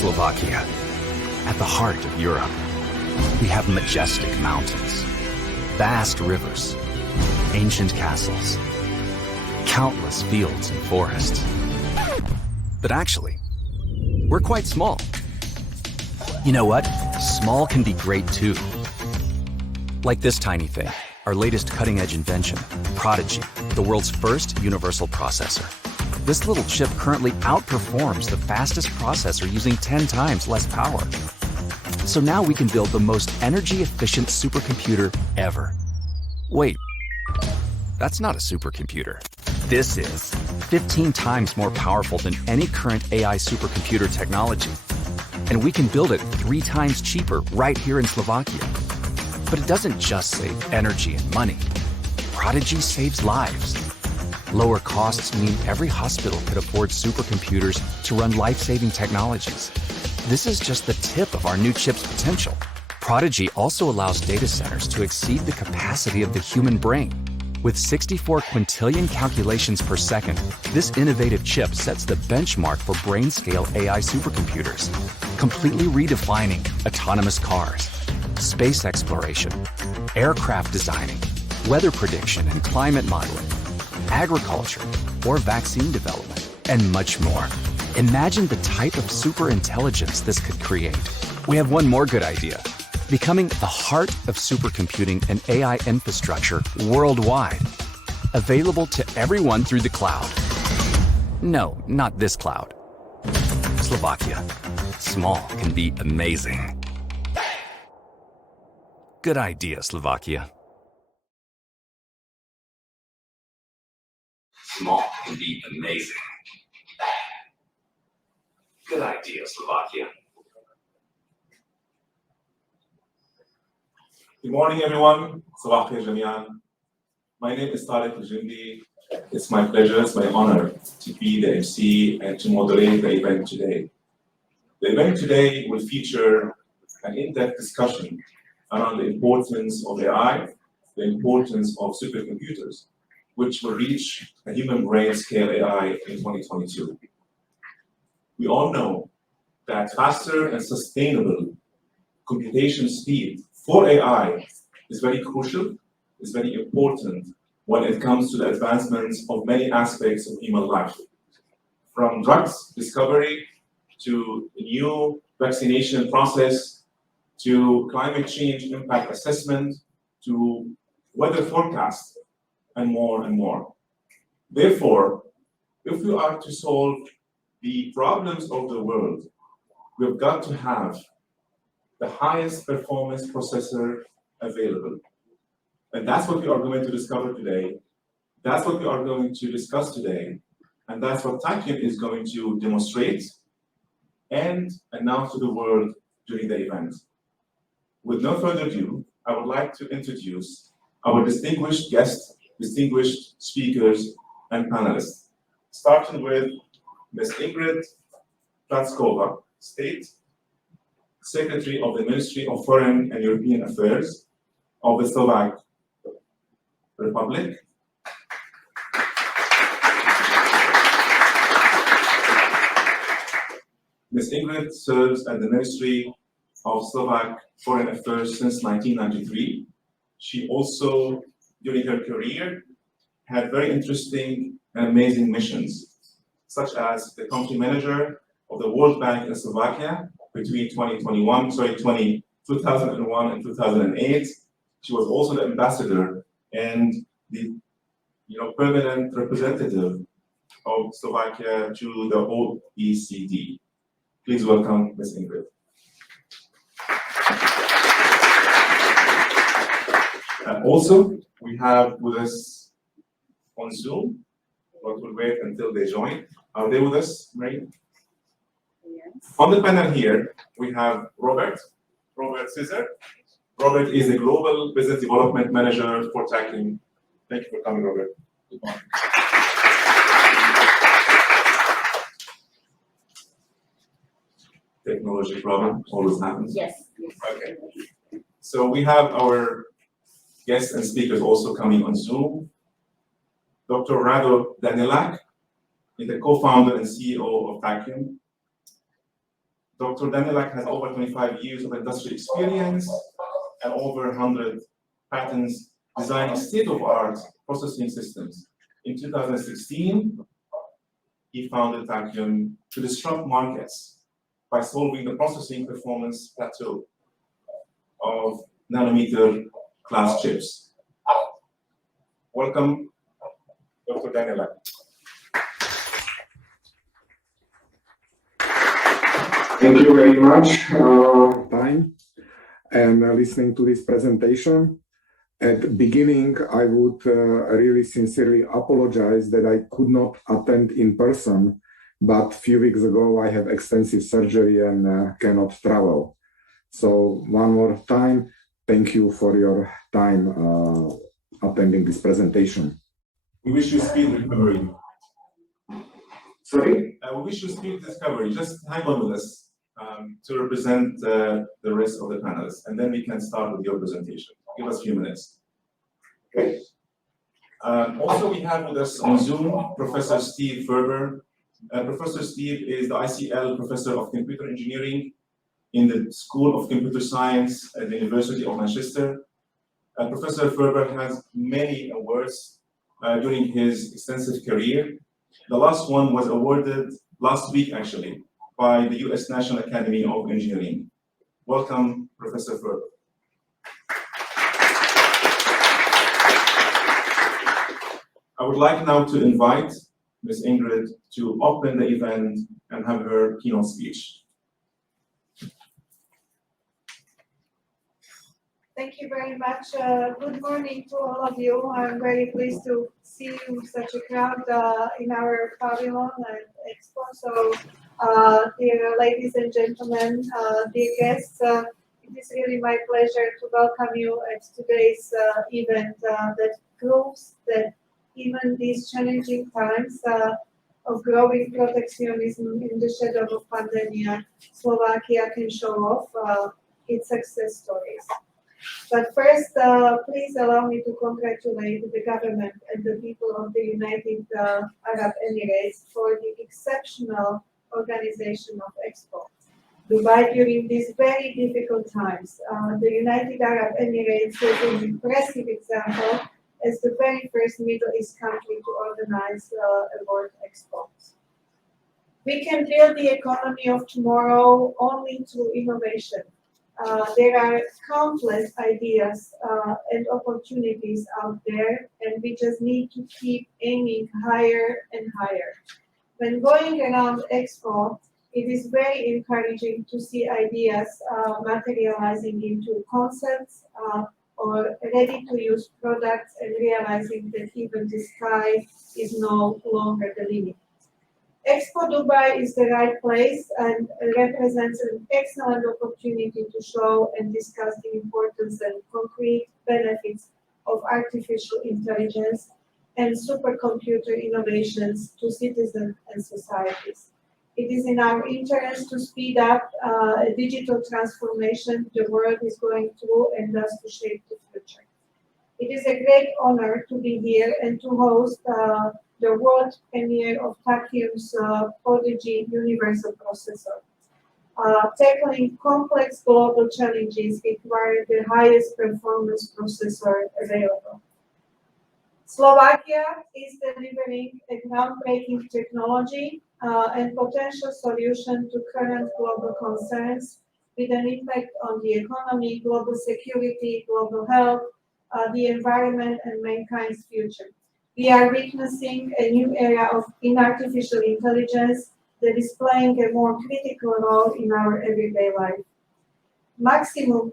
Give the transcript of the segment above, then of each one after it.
Slovakia, at the heart of Europe, we have majestic mountains, vast rivers, ancient castles, countless fields and forests. But actually, we're quite small. You know what? Small can be great too. Like this tiny thing, our latest cutting-edge invention, Prodigy, the world's first universal processor. This little chip currently outperforms the fastest processor using 10 times less power. So now we can build the most energy-efficient supercomputer ever. Wait, that's not a supercomputer. This is 15 times more powerful than any current AI supercomputer technology. And we can build it 3 times cheaper right here in Slovakia. But it doesn't just save energy and money. Prodigy saves lives. Lower costs mean every hospital could afford supercomputers to run life-saving technologies. This is just the tip of our new chip's potential. Prodigy also allows data centers to exceed the capacity of the human brain. With 64 quintillion calculations per second, this innovative chip sets the benchmark for brain-scale AI supercomputers, completely redefining autonomous cars, space exploration, aircraft designing, weather prediction and climate modeling, agriculture, or vaccine development, and much more. Imagine the type of super intelligence this could create. We have one more good idea: becoming the heart of supercomputing and AI infrastructure worldwide, available to everyone through the cloud. No, not this cloud. Slovakia. Small can be amazing. Good idea, Slovakia. Small can be amazing. Good idea, Slovakia. Good morning, everyone. Slovakia Jamian. My name is Tarek Jundi. It's my pleasure, it's my honor to be the MC and to moderate the event today. The event today will feature an in-depth discussion around the importance of AI, the importance of supercomputers, which will reach a human brain scale AI in 2022. We all know that faster and sustainable computation speed for AI is very crucial, is very important when it comes to the advancements of many aspects of human life. From drugs discovery to the new vaccination process, to climate change impact assessment, to weather forecast, and more and more. Therefore, if we are to solve the problems of the world, we've got to have the highest performance processor available. And that's what we are going to discover today. That's what we are going to discuss today. And that's what Tachyum is going to demonstrate and announce to the world during the event. With no further ado, I would like to introduce our distinguished guests, distinguished speakers, and panelists, starting with Ms. Ingrid Brocková, State Secretary of the Ministry of Foreign and European Affairs of the Slovak Republic. Ms. Ingrid serves at the Ministry of Slovak Foreign Affairs since 1993. She also, during her career, had very interesting and amazing missions, such as the country manager of the World Bank in Slovakia between 2001 and 2008. She was also the ambassador and the permanent representative of Slovakia to the OECD. Please welcome Ms. Ingrid. Also, we have with us on Zoom, but we'll wait until they join. Are they with us, Marie? Yes. On the panel here, we have Robert Caesar. Robert is the Global Business Development Manager for Tachyum. Thank you for coming, Robert. Good morning. Technology problem always happens. Yes. Okay. So we have our guests and speakers also coming on Zoom. Dr. Radoslav Danilak is the co-founder and CEO of Tachyum. Dr. Danilak has over 25 years of industry experience and over 100 patents designing state-of-the-art processing systems. In 2016, he founded Tachyum to disrupt markets by solving the processing performance plateau of nanometer class chips. Welcome, Dr. Danilak. Thank you very much, time and listening to this presentation. At the beginning, I would really sincerely apologize that I could not attend in person, but a few weeks ago I had extensive surgery and cannot travel. So one more time, thank you for your time attending this presentation. We wish you speed recovery. Sorry? We wish you speed recovery. Just hang on with us to represent the rest of the panelists, and then we can start with your presentation. Give us a few minutes. Okay. Also, we have with us on Zoom Professor Steve Furber. Professor Steve is the ICL Professor of Computer Engineering in the School of Computer Science at the University of Manchester. Professor Ferber has many awards during his extensive career. The last one was awarded last week, actually, by the US National Academy of Engineering. Welcome, Professor Ferber. I would like now to invite Ms. Ingrid to open the event and have her keynote speech. Thank you very much. Good morning to all of you. I'm very pleased to see you, such a crowd in our pavilion at EXPO. So, dear ladies and gentlemen, dear guests, it is really my pleasure to welcome you at today's event that proves that even these challenging times of growing protectionism in the shadow of pandemic, Slovakia can show off its success stories. But first, please allow me to congratulate the government and the people of the United Arab Emirates for the exceptional organization of EXPO Dubai during these very difficult times. The United Arab Emirates is an impressive example as the very first Middle East country to organize a World Expo. We can build the economy of tomorrow only through innovation. There are countless ideas and opportunities out there, and we just need to keep aiming higher and higher. When going around Expo, it is very encouraging to see ideas materializing into concepts or ready-to-use products and realizing that even the sky is no longer the limit. EXPO Dubai is the right place and represents an excellent opportunity to show and discuss the importance and concrete benefits of artificial intelligence and supercomputer innovations to citizens and societies. It is in our interest to speed up a digital transformation the world is going through and thus to shape the future. It is a great honor to be here and to host the world premiere of Tachyum's Prodigy Universal Processor. Tackling complex global challenges require the highest performance processor available. Slovakia is delivering a groundbreaking technology and potential solution to current global concerns with an impact on the economy, global security, global health, the environment, and mankind's future. We are witnessing a new era in artificial intelligence that is playing a more critical role in our everyday life. Maximum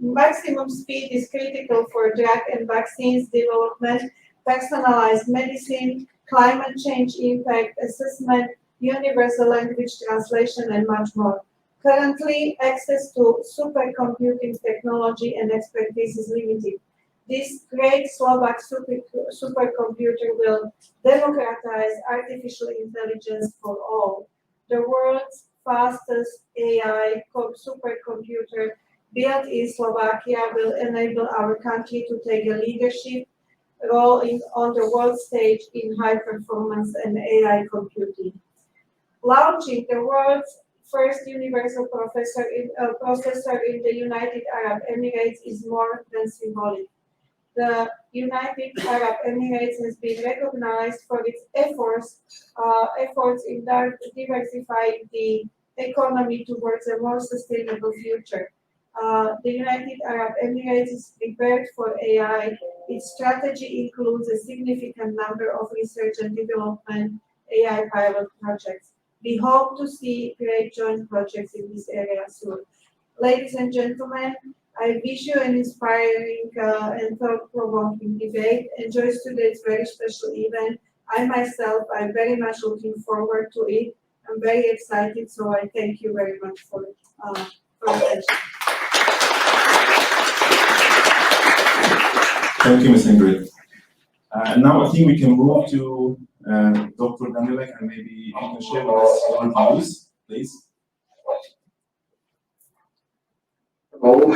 maximum speed is critical for drug and vaccines development, personalized medicine, climate change impact assessment, universal language translation, and much more. Currently, access to supercomputing technology and expertise is limited. This great Slovak supercomputer will democratize artificial intelligence for all. The world's fastest AI supercomputer built in Slovakia will enable our country to take a leadership role on the world stage in high performance and AI computing. Launching the world's first universal processor in the United Arab Emirates is more than symbolic. The United Arab Emirates has been recognized for its efforts in diversifying the economy towards a more sustainable future. The United Arab Emirates is prepared for AI. Its strategy includes a significant number of research and development AI pilot projects. We hope to see great joint projects in this area soon. Ladies and gentlemen, I wish you an inspiring and thought-provoking debate. Enjoy today's very special event. I'm very much looking forward to it. I'm very excited, so I thank you very much for attention. Thank you, Ms. Ingrid. And now I think we can move to Dr. Danilak, and maybe you can share with us your views, please. Well,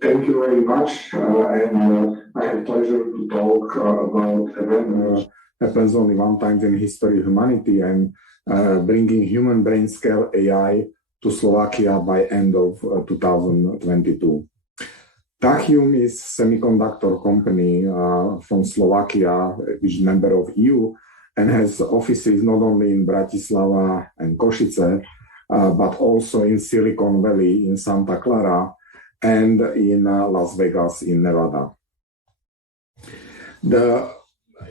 thank you very much, and I have pleasure to talk about event happens only one time in history of humanity, and bringing human brain scale AI to Slovakia by end of 2022. Tachyum is semiconductor company from Slovakia, which is member of EU, and has offices not only in Bratislava and Košice, but also in Silicon Valley, in Santa Clara, and in Las Vegas, in Nevada. The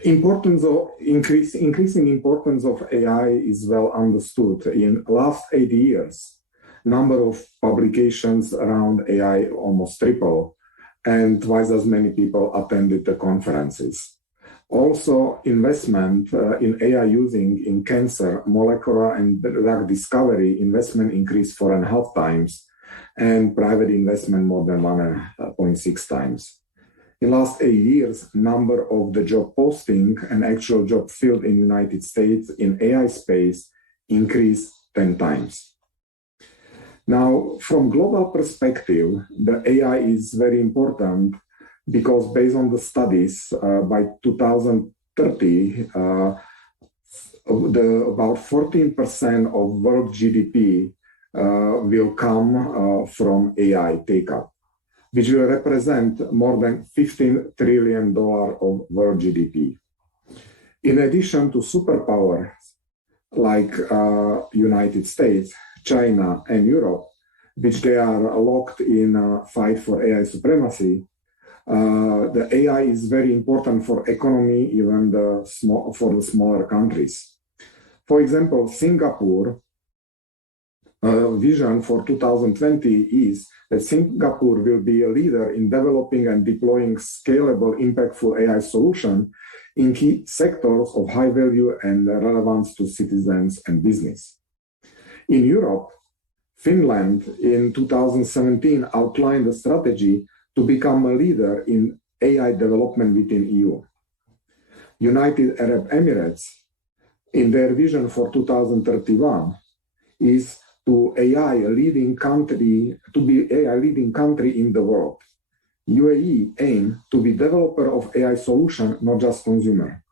increasing importance of AI is well understood. In last 80 years, number of publications around AI almost tripled, and twice as many people attended the conferences. Also, investment in AI using in cancer, molecular and drug discovery, investment increased 4.5 times, and private investment more than 1.6 times. In last 8 years, number of the job posting and actual job filled in United States in AI space increased 10 times. Now, from global perspective, the AI is very important because based on the studies, by 2030, about 14% of world GDP will come from AI take-up, which will represent more than $15 trillion of world GDP. In addition to superpowers like United States, China, and Europe, which they are locked in a fight for AI supremacy, the AI is very important for economy, even for the smaller countries. For example, Singapore vision for 2020 is that Singapore will be a leader in developing and deploying scalable, impactful AI solutions in key sectors of high value and relevance to citizens and business. In Europe, Finland in 2017 outlined a strategy to become a leader in AI development within EU. United Arab Emirates, in their vision for 2031, is to be AI leading country in the world. UAE aim to be developer of AI solution, not just consumer.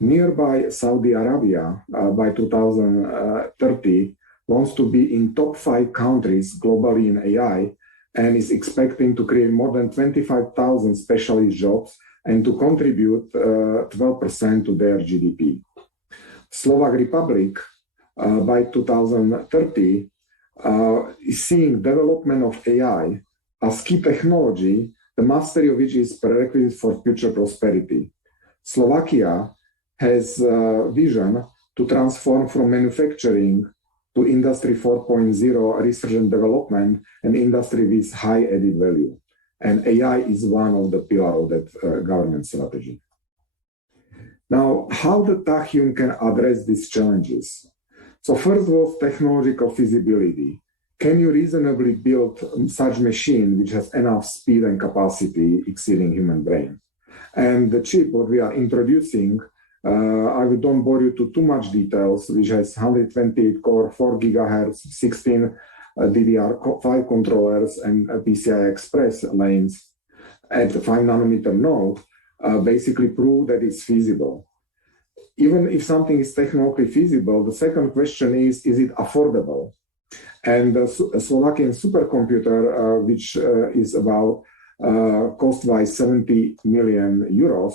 Nearby Saudi Arabia by 2030 wants to be in top 5 countries globally in AI and is expecting to create more than 25,000 specialist jobs and to contribute 12% to their GDP. Slovak Republic by 2030 is seeing development of AI as key technology, the mastery of which is prerequisite for future prosperity. Slovakia has a vision to transform from manufacturing to Industry 4.0 research and development, an industry with high added value. And AI is one of the pillars of that government strategy. Now, how the Tachyum can address these challenges? So first was technological feasibility. Can you reasonably build such machine which has enough speed and capacity exceeding human brain? And the chip, what we are introducing, I don't bore you to too much details, which has 128 core, 4 gigahertz, 16 DDR5 controllers, and PCI Express lanes at the 5 nanometer node, basically prove that it's feasible. Even if something is technically feasible, the second question is it affordable? And the Slovakian supercomputer, which is about cost-wise 70 million euros,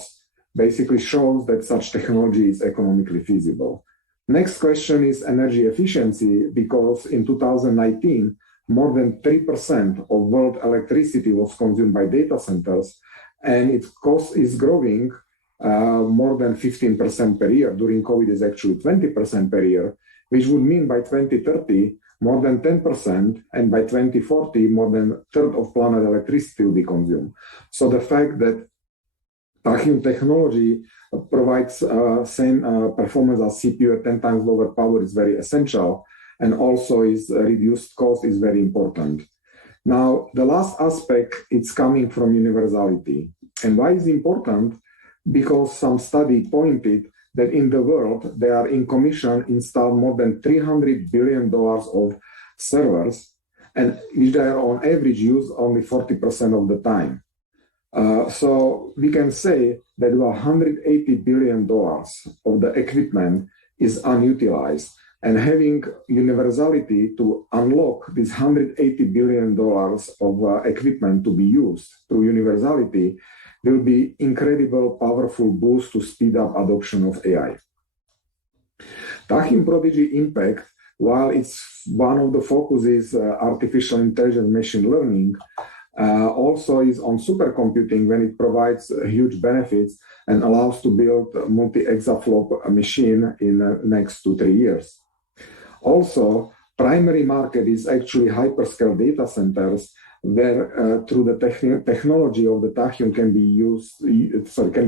basically shows that such technology is economically feasible. Next question is energy efficiency, because in 2019, more than 3% of world electricity was consumed by data centers, and its cost is growing more than 15% per year. During COVID is actually 20% per year, which would mean by 2030, more than 10%, and by 2040, more than a third of planet electricity will be consumed. So the fact that Tachyum technology provides same performance as CPU at 10 times lower power is very essential, and also is reduced cost is very important. Now, the last aspect, it's coming from universality. And why is it important? Because some study pointed that in the world, there are in commission installed more than $300 billion of servers, and which they are on average used only 40% of the time. So we can say that $180 billion of the equipment is unutilized, and having universality to unlock this $180 billion of equipment to be used through universality will be incredible, powerful boost to speed up adoption of AI. Tachyum Prodigy impact, while it's one of the focuses, artificial intelligence, machine learning, also is on supercomputing when it provides huge benefits and allows to build a multi-exaflop machine in the next 2-3 years. Also, primary market is actually hyperscale data centers, where through the technology of the Tachyum can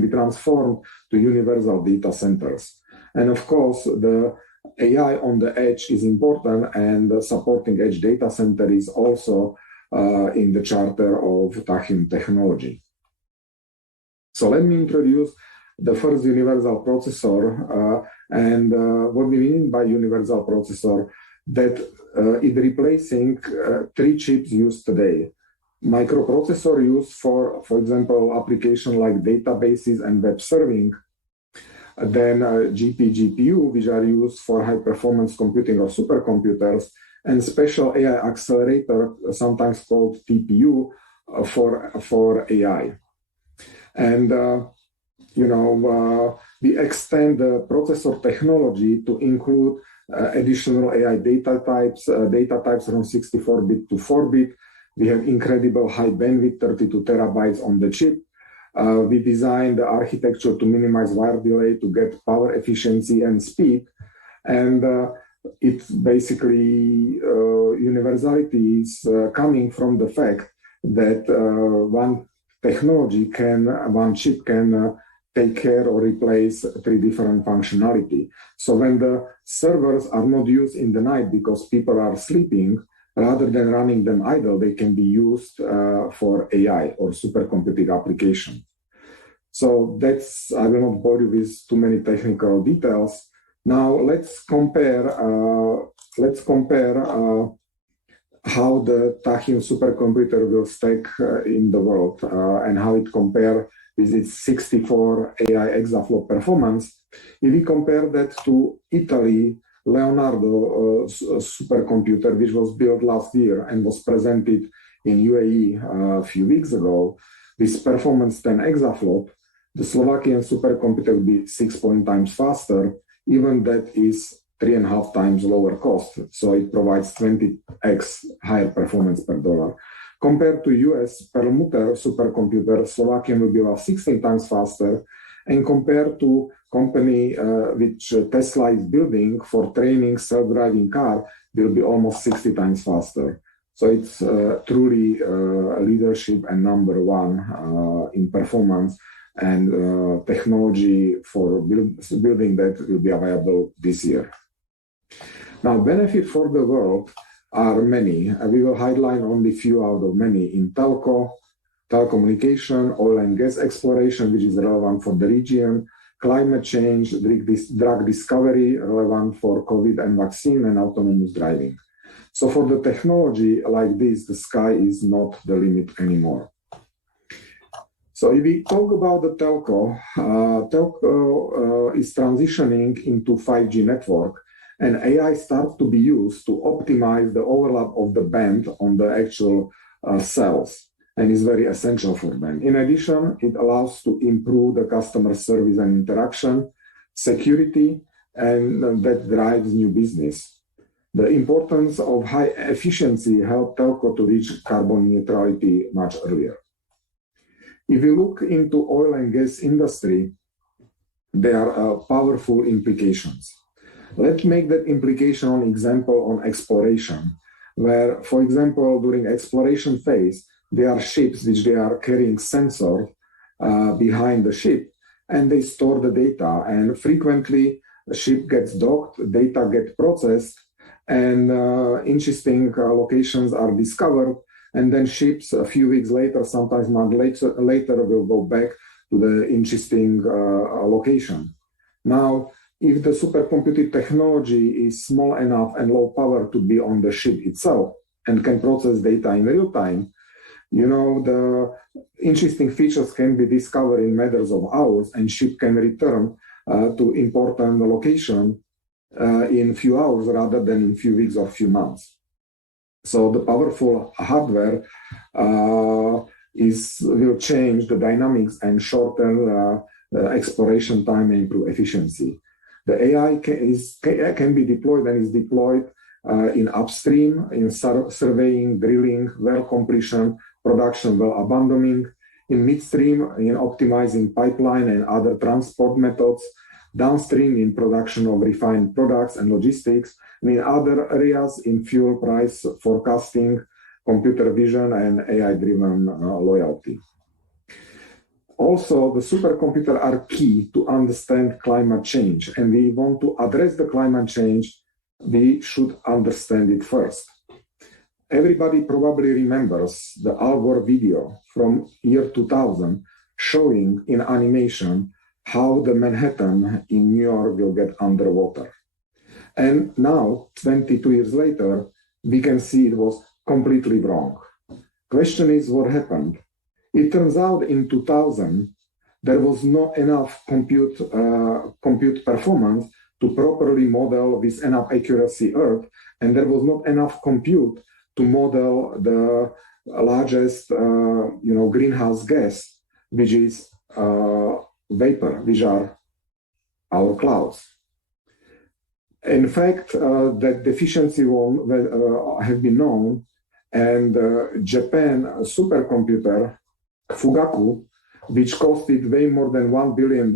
be transformed to universal data centers. And of course, the AI on the edge is important, and the supporting edge data center is also in the charter of Tachyum technology. So let me introduce the first universal processor, and what we mean by universal processor, that it replacing 3 chips used today. Microprocessor used for example, application like databases and web serving. Then GPU, which are used for high performance computing or supercomputers, and special AI accelerator, sometimes called TPU, for AI. And we extend the processor technology to include additional AI data types from 64-bit to 4-bit. We have incredible high bandwidth, 32 terabytes on the chip. We designed the architecture to minimize wire delay to get power efficiency and speed. And it's basically universality is coming from the fact that one chip can take care or replace 3 different functionality. So when the servers are not used in the night because people are sleeping, rather than running them idle, they can be used for AI or supercomputing application. So that's, I will not bore you with too many technical details. Now let's compare how the Tachyum supercomputer will stack in the world and how it compare with its 64 AI exaflop performance. If we compare that to Italy Leonardo supercomputer, which was built last year and was presented in UAE a few weeks ago, with performance 10 exaflop, the Slovakian supercomputer will be 6 times faster, even that is 3.5 times lower cost. So it provides 20x higher performance per dollar. Compared to US Perlmutter supercomputer, Slovakian will be about 16 times faster. And compared to company which Tesla is building for training self-driving car, will be almost 60 times faster. So it's truly leadership and number 1 in performance, and technology for building that will be available this year. Now, benefit for the world are many. We will highlight only few out of many. In telecommunication, oil and gas exploration, which is relevant for the region, climate change, drug discovery, relevant for COVID and vaccine, and autonomous driving. So for the technology like this, the sky is not the limit anymore. So if we talk about the telco, telco is transitioning into 5G network, and AI starts to be used to optimize the overlap of the band on the actual cells, and is very essential for them. In addition, it allows to improve the customer service and interaction, security, and that drives new business. The importance of high efficiency helped telco to reach carbon neutrality much earlier. If you look into oil and gas industry, there are powerful implications. Let's make that implication an example on exploration, where, for example, during exploration phase, there are ships which they are carrying sensors behind the ship, and they store the data. And frequently, the ship gets docked, data gets processed, and interesting locations are discovered. And then ships a few weeks later, sometimes months later, will go back to the interesting location. Now, if the supercomputing technology is small enough and low power to be on the ship itself and can process data in real time, you know, the interesting features can be discovered in matters of hours, and ship can return to important location in few hours rather than in few weeks or few months. So the powerful hardware will change the dynamics and shorten exploration time and improve efficiency. The AI can be deployed and is deployed in upstream, in surveying, drilling, well completion, production, well abandoning, in midstream, in optimizing pipeline and other transport methods, downstream in production of refined products and logistics, and in other areas in fuel price forecasting, computer vision, and AI-driven loyalty. Also, the supercomputers are key to understand climate change, and we want to address the climate change, we should understand it first. Everybody probably remembers the Al Gore video from year 2000 showing in animation how the Manhattan in New York will get underwater. And now, 22 years later, we can see it was completely wrong. Question is, what happened? It turns out in 2000, there was not enough compute performance to properly model with enough accuracy Earth, and there was not enough compute to model the largest greenhouse gas, which is vapor, which are our clouds. In fact, that deficiency will have been known, and Japan supercomputer Fugaku, which costed way more than $1 billion,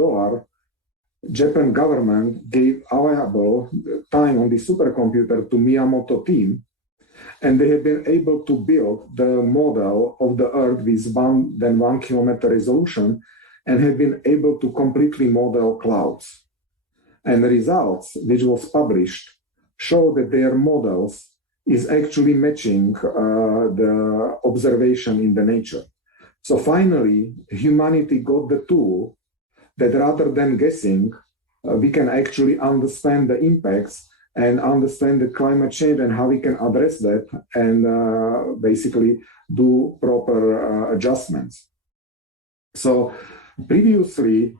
Japan government gave available time on the supercomputer to Miyamoto team, and they have been able to build the model of the Earth with 1 kilometer resolution, and have been able to completely model clouds. And the results, which was published, show that their models is actually matching the observation in the nature. So finally, humanity got the tool that rather than guessing, we can actually understand the impacts and understand the climate change and how we can address that and basically do proper adjustments. So previously,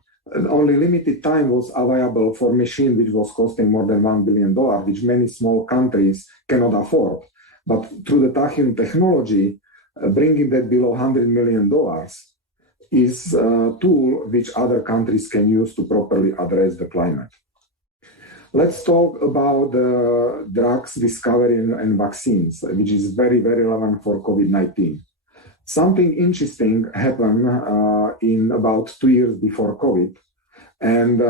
only limited time was available for machine which was costing more than $1 billion, which many small countries cannot afford. But through the Tachyum technology, bringing that below $100 million is a tool which other countries can use to properly address the climate. Let's talk about drugs discovery and vaccines, which is very, very relevant for COVID-19. Something interesting happened in about 2 years before COVID, and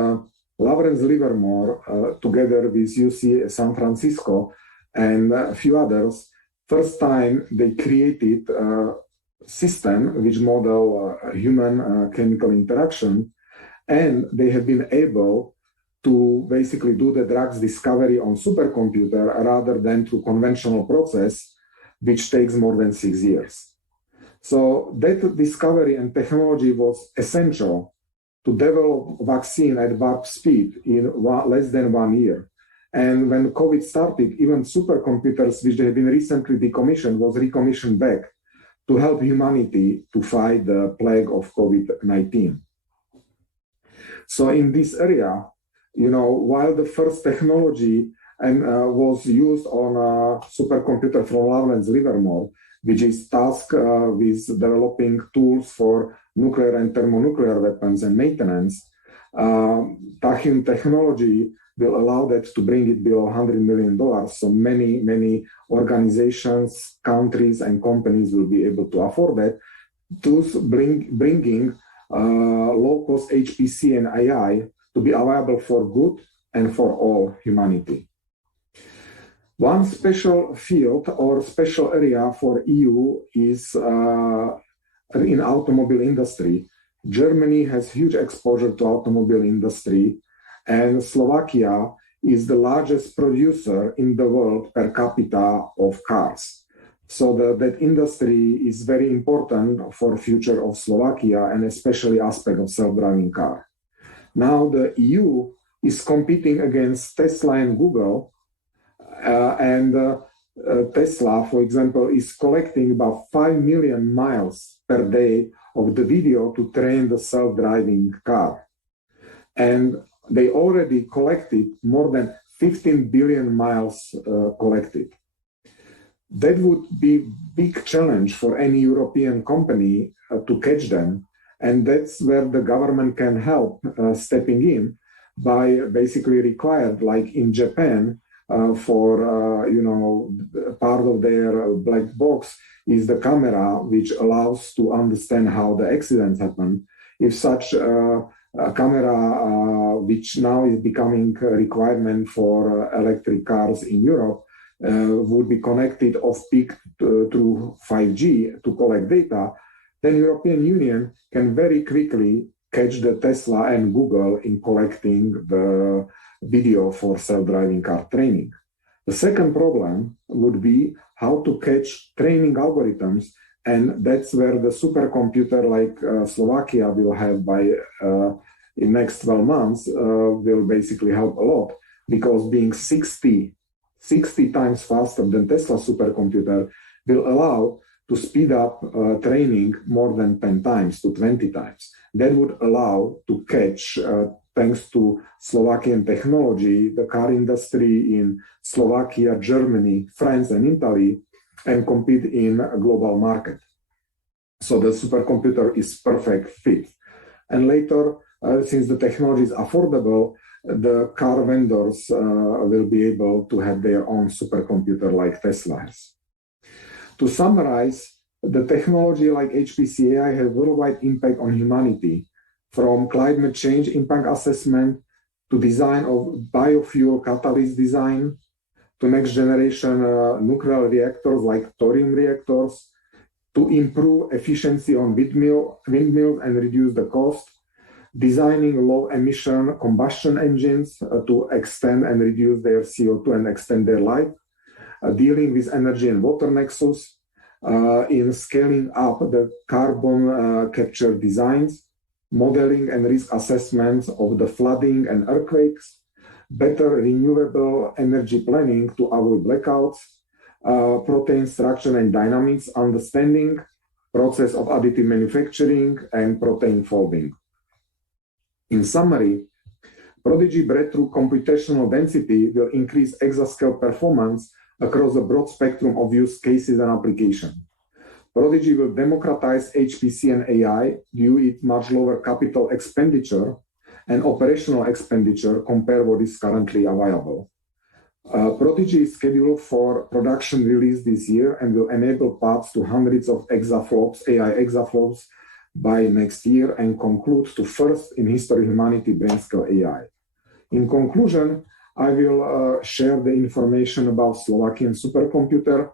Lawrence Livermore, together with UC San Francisco and a few others, first time they created a system which model human chemical interaction, and they have been able to basically do the drugs discovery on supercomputer rather than through conventional process, which takes more than 6 years. So that discovery and technology was essential to develop vaccine at warp speed in less than 1 year. And when COVID started, even supercomputers, which have been recently decommissioned, was recommissioned back to help humanity to fight the plague of COVID-19. So in this area, while the first technology was used on a supercomputer from Lawrence Livermore, which is tasked with developing tools for nuclear and thermonuclear weapons and maintenance, Tachyum technology will allow that to bring it below $100 million. So many organizations, countries, and companies will be able to afford that, thus bringing low-cost HPC and AI to be available for good and for all humanity. One special field or special area for EU is in automobile industry. Germany has huge exposure to automobile industry, and Slovakia is the largest producer in the world per capita of cars. So that industry is very important for future of Slovakia, and especially aspect of self-driving car. Now the EU is competing against Tesla and Google, and Tesla, for example, is collecting about 5 million miles per day of the video to train the self-driving car. And they already collected more than 15 billion miles collected. That would be big challenge for any European company to catch them. And that's where the government can help stepping in by basically required, like in Japan, for part of their black box is the camera, which allows to understand how the accidents happen. If such a camera, which now is becoming a requirement for electric cars in Europe, would be connected off-peak through 5G to collect data, then European Union can very quickly catch the Tesla and Google in collecting the video for self-driving car training. The second problem would be how to catch training algorithms, and that's where the supercomputer like Slovakia will have by in next 12 months will basically help a lot, because being 60 times faster than Tesla supercomputer will allow to speed up training more than 10 times to 20 times. That would allow to catch, thanks to Slovakian technology, the car industry in Slovakia, Germany, France, and Italy, and compete in a global market. So the supercomputer is perfect fit. And later, since the technology is affordable, the car vendors will be able to have their own supercomputer like Tesla has. To summarize, the technology like HPC AI has worldwide impact on humanity, from climate change impact assessment to design of biofuel catalyst design, to next generation nuclear reactors like thorium reactors, to improve efficiency on windmills and reduce the cost, designing low emission combustion engines to extend and reduce their CO2 and extend their life, dealing with energy and water nexus, in scaling up the carbon capture designs, modeling and risk assessments of the flooding and earthquakes, better renewable energy planning to avoid blackouts, protein structure and dynamics understanding, process of additive manufacturing, and protein folding. In summary, Prodigy breakthrough computational density will increase exascale performance across a broad spectrum of use cases and applications. Prodigy will democratize HPC and AI due to its much lower capital expenditure and operational expenditure compared to what is currently available. Prodigy is scheduled for production release this year and will enable paths to hundreds of exaflops, AI exaflops, by next year, and conclude to first in history humanity brain-scale AI. In conclusion, I will share the information about Slovakian supercomputer,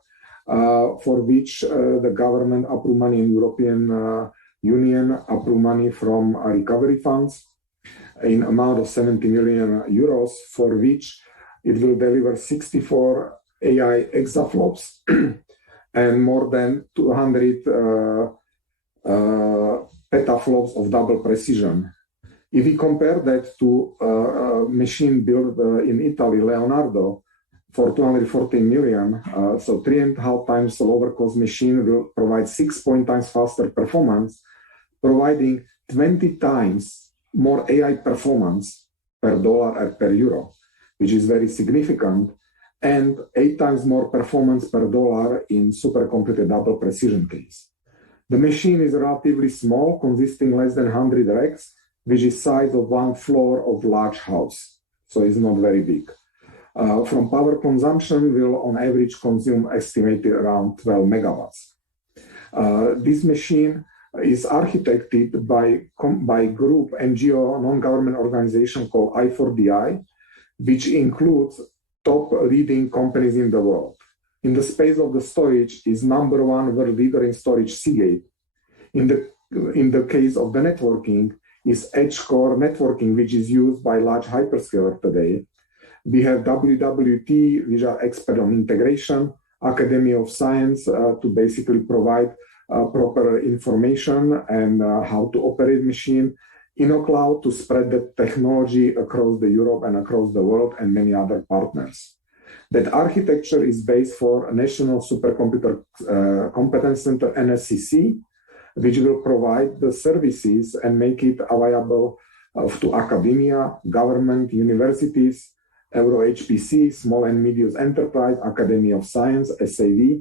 for which the government approved money in European Union approved money from recovery funds in amount of 70 million euros, for which it will deliver 64 AI exaflops and more than 200 petaflops of double precision. If we compare that to a machine built in Italy, Leonardo, for 214 million. So 3.5 times lower cost machine will provide 6 times faster performance, providing 20 times more AI performance per dollar and per euro, which is very significant, and 8 times more performance per dollar in supercomputer double precision case. The machine is relatively small, consisting less than 100 racks, which is size of one floor of large house. So it's not very big. From power consumption will on average consume estimated around 12 megawatts. This machine is architected by group NGO non-government organization called I4DI, which includes top leading companies in the world. In the space of the storage is number one world leader in storage Seagate. In the case of the networking is edge core networking, which is used by large hyperscaler today. We have WWT, which are expert on integration, Academy of Science to basically provide proper information and how to operate machine, InnoCloud to spread the technology across the Europe and across the world, and many other partners. That architecture is based for a National Supercomputer Competence Center, NSCC, which will provide the services and make it available to academia, government, universities, Euro HPC, small and medium enterprise, Academy of Science, SAV,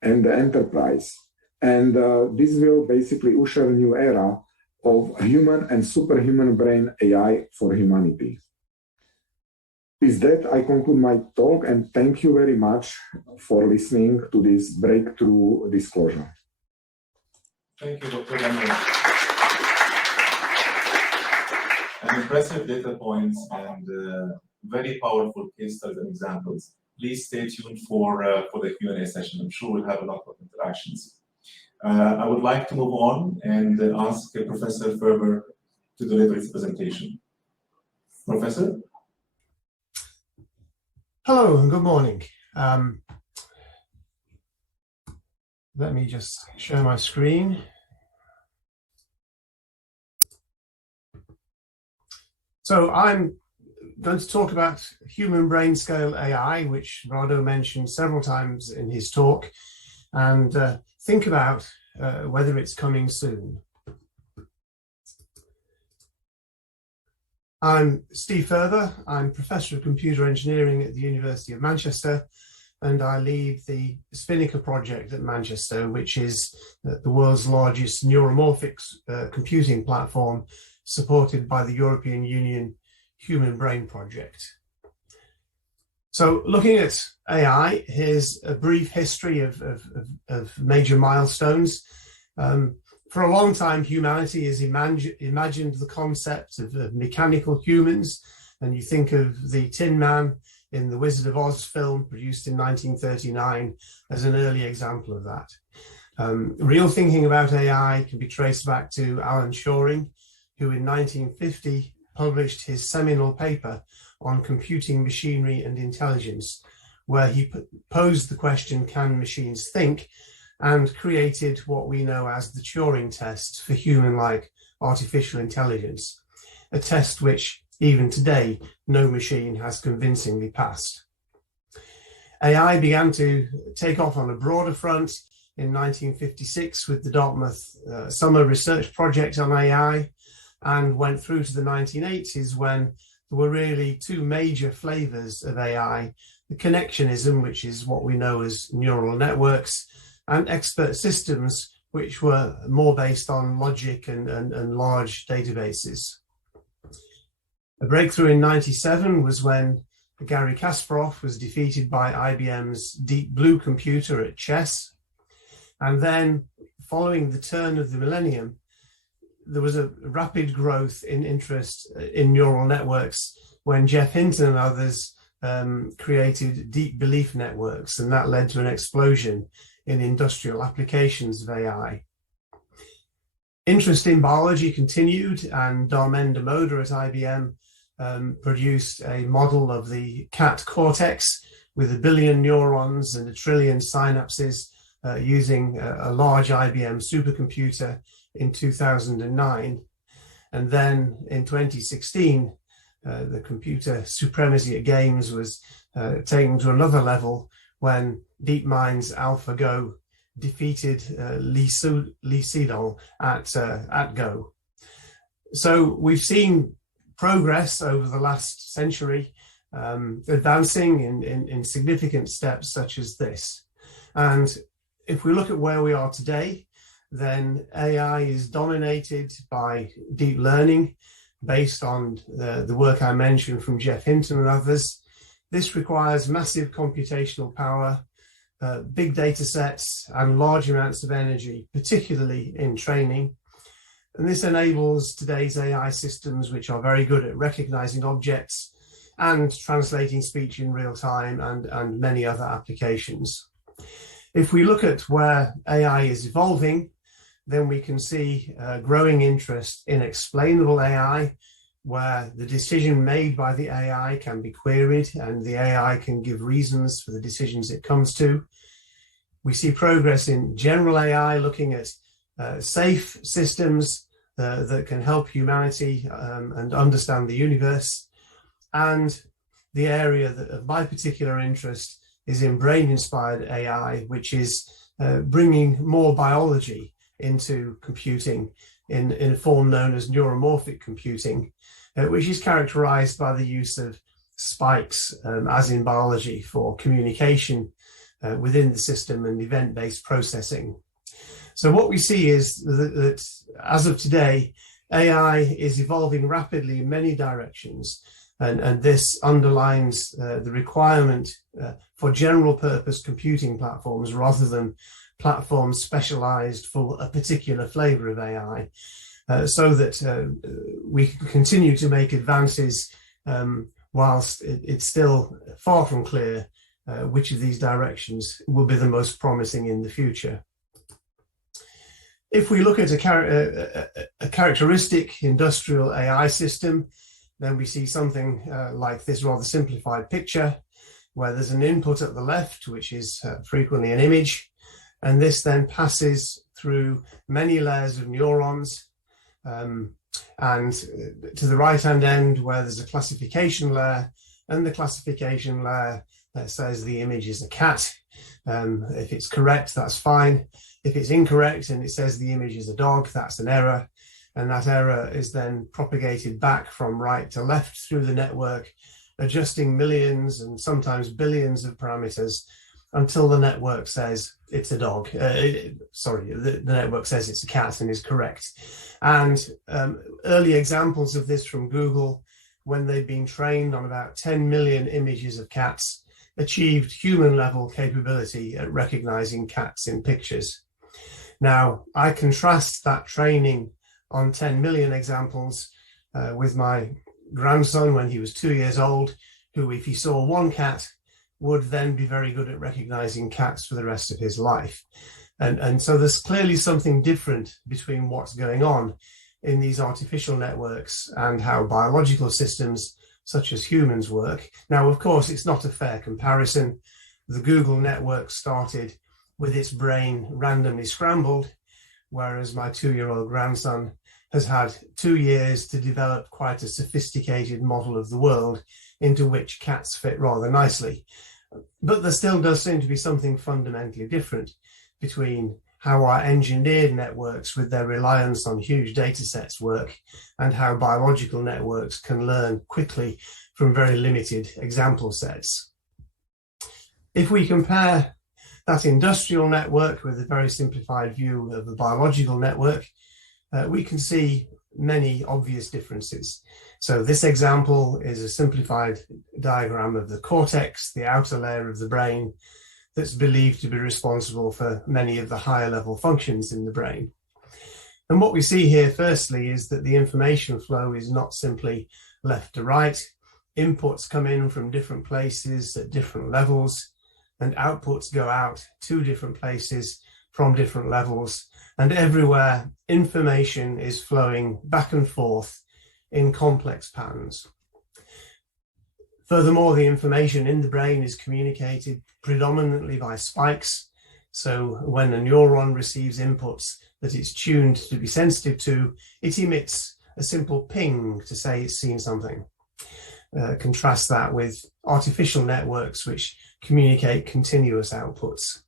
and the enterprise. And this will basically usher a new era of human and superhuman brain AI for humanity. With that, I conclude my talk and thank you very much for listening to this breakthrough disclosure. Thank you, Dr. Danilak. An impressive data points and very powerful case studies and examples. Please stay tuned for the Q&A session. I'm sure we'll have a lot of interactions. I would like to move on and ask Professor Ferber to deliver his presentation. Professor? Hello and good morning. Let me just share my screen. So I'm going to talk about human brain scale AI, which Rado mentioned several times in his talk, and think about whether it's coming soon. I'm Steve Furber. I'm Professor of Computer Engineering at the University of Manchester, and I lead the Spinnaker project at Manchester, which is the world's largest neuromorphic computing platform supported by the European Union Human Brain Project. So looking at AI, here's a brief history of major milestones. For a long time, humanity has imagined the concept of mechanical humans, and you think of the Tin Man in the Wizard of Oz film produced in 1939 as an early example of that. Real thinking about AI can be traced back to Alan Turing, who in 1950 published his seminal paper on computing machinery and intelligence, where he posed the question, can machines think? And created what we know as the Turing test for human-like artificial intelligence, a test which, even today, no machine has convincingly passed. AI began to take off on a broader front in 1956 with the Dartmouth Summer Research Project on AI, and went through to the 1980s when there were really two major flavors of AI, the connectionism, which is what we know as neural networks, and expert systems, which were more based on logic and large databases. A breakthrough in '97 was when Garry Kasparov was defeated by IBM's Deep Blue computer at chess. And then, following the turn of the millennium, there was a rapid growth in interest in neural networks when Jeff Hinton and others created deep belief networks, and that led to an explosion in industrial applications of AI. Interest in biology continued, and Dharmendra Moda at IBM produced a model of the cat cortex with 1 billion neurons and 1 trillion synapses using a large IBM supercomputer in 2009. And then in 2016, the computer supremacy at games was taken to another level when DeepMind's AlphaGo defeated Lee Sedol at Go. So we've seen progress over the last century, advancing in significant steps such as this. And if we look at where we are today, then AI is dominated by deep learning based on the work I mentioned from Jeff Hinton and others. This requires massive computational power, big data sets, and large amounts of energy, particularly in training. And this enables today's AI systems, which are very good at recognizing objects and translating speech in real time, and many other applications. If we look at where AI is evolving, then we can see growing interest in explainable AI, where the decision made by the AI can be queried and the AI can give reasons for the decisions it comes to. We see progress in general AI, looking at safe systems that can help humanity and understand the universe. And the area of my particular interest is in brain-inspired AI, which is bringing more biology into computing in a form known as neuromorphic computing, which is characterized by the use of spikes, as in biology, for communication within the system and event-based processing. So what we see is that as of today, AI is evolving rapidly in many directions, and this underlines the requirement for general purpose computing platforms rather than platforms specialized for a particular flavor of AI, so that we can continue to make advances whilst it's still far from clear which of these directions will be the most promising in the future. If we look at a characteristic industrial AI system, then we see something like this rather simplified picture, where there's an input at the left, which is frequently an image, and this then passes through many layers of neurons, and to the right-hand end, where there's a classification layer, and the classification layer that says the image is a cat. If it's correct, that's fine. If it's incorrect and it says the image is a dog, that's an error. And that error is then propagated back from right to left through the network, adjusting millions and sometimes billions of parameters until the network says it's a dog. The network says it's a cat and is correct. And early examples of this from Google, when they've been trained on about 10 million images of cats, achieved human-level capability at recognizing cats in pictures. Now, I contrast that training on 10 million examples with my grandson when he was 2 years old, who, if he saw one cat, would then be very good at recognizing cats for the rest of his life. And so there's clearly something different between what's going on in these artificial networks and how biological systems such as humans work. Now, of course, it's not a fair comparison. The Google network started with its brain randomly scrambled, whereas my 2-year-old grandson has had 2 years to develop quite a sophisticated model of the world into which cats fit rather nicely. But there still does seem to be something fundamentally different between how our engineered networks with their reliance on huge data sets work and how biological networks can learn quickly from very limited example sets. If we compare that industrial network with a very simplified view of the biological network, we can see many obvious differences. So this example is a simplified diagram of the cortex, the outer layer of the brain, that's believed to be responsible for many of the higher level functions in the brain. And what we see here, firstly, is that the information flow is not simply left to right. Inputs come in from different places at different levels, and outputs go out to different places from different levels. And everywhere, information is flowing back and forth in complex patterns. Furthermore, the information in the brain is communicated predominantly by spikes. So when a neuron receives inputs that it's tuned to be sensitive to, it emits a simple ping to say it's seen something. Contrast that with artificial networks, which communicate continuous outputs.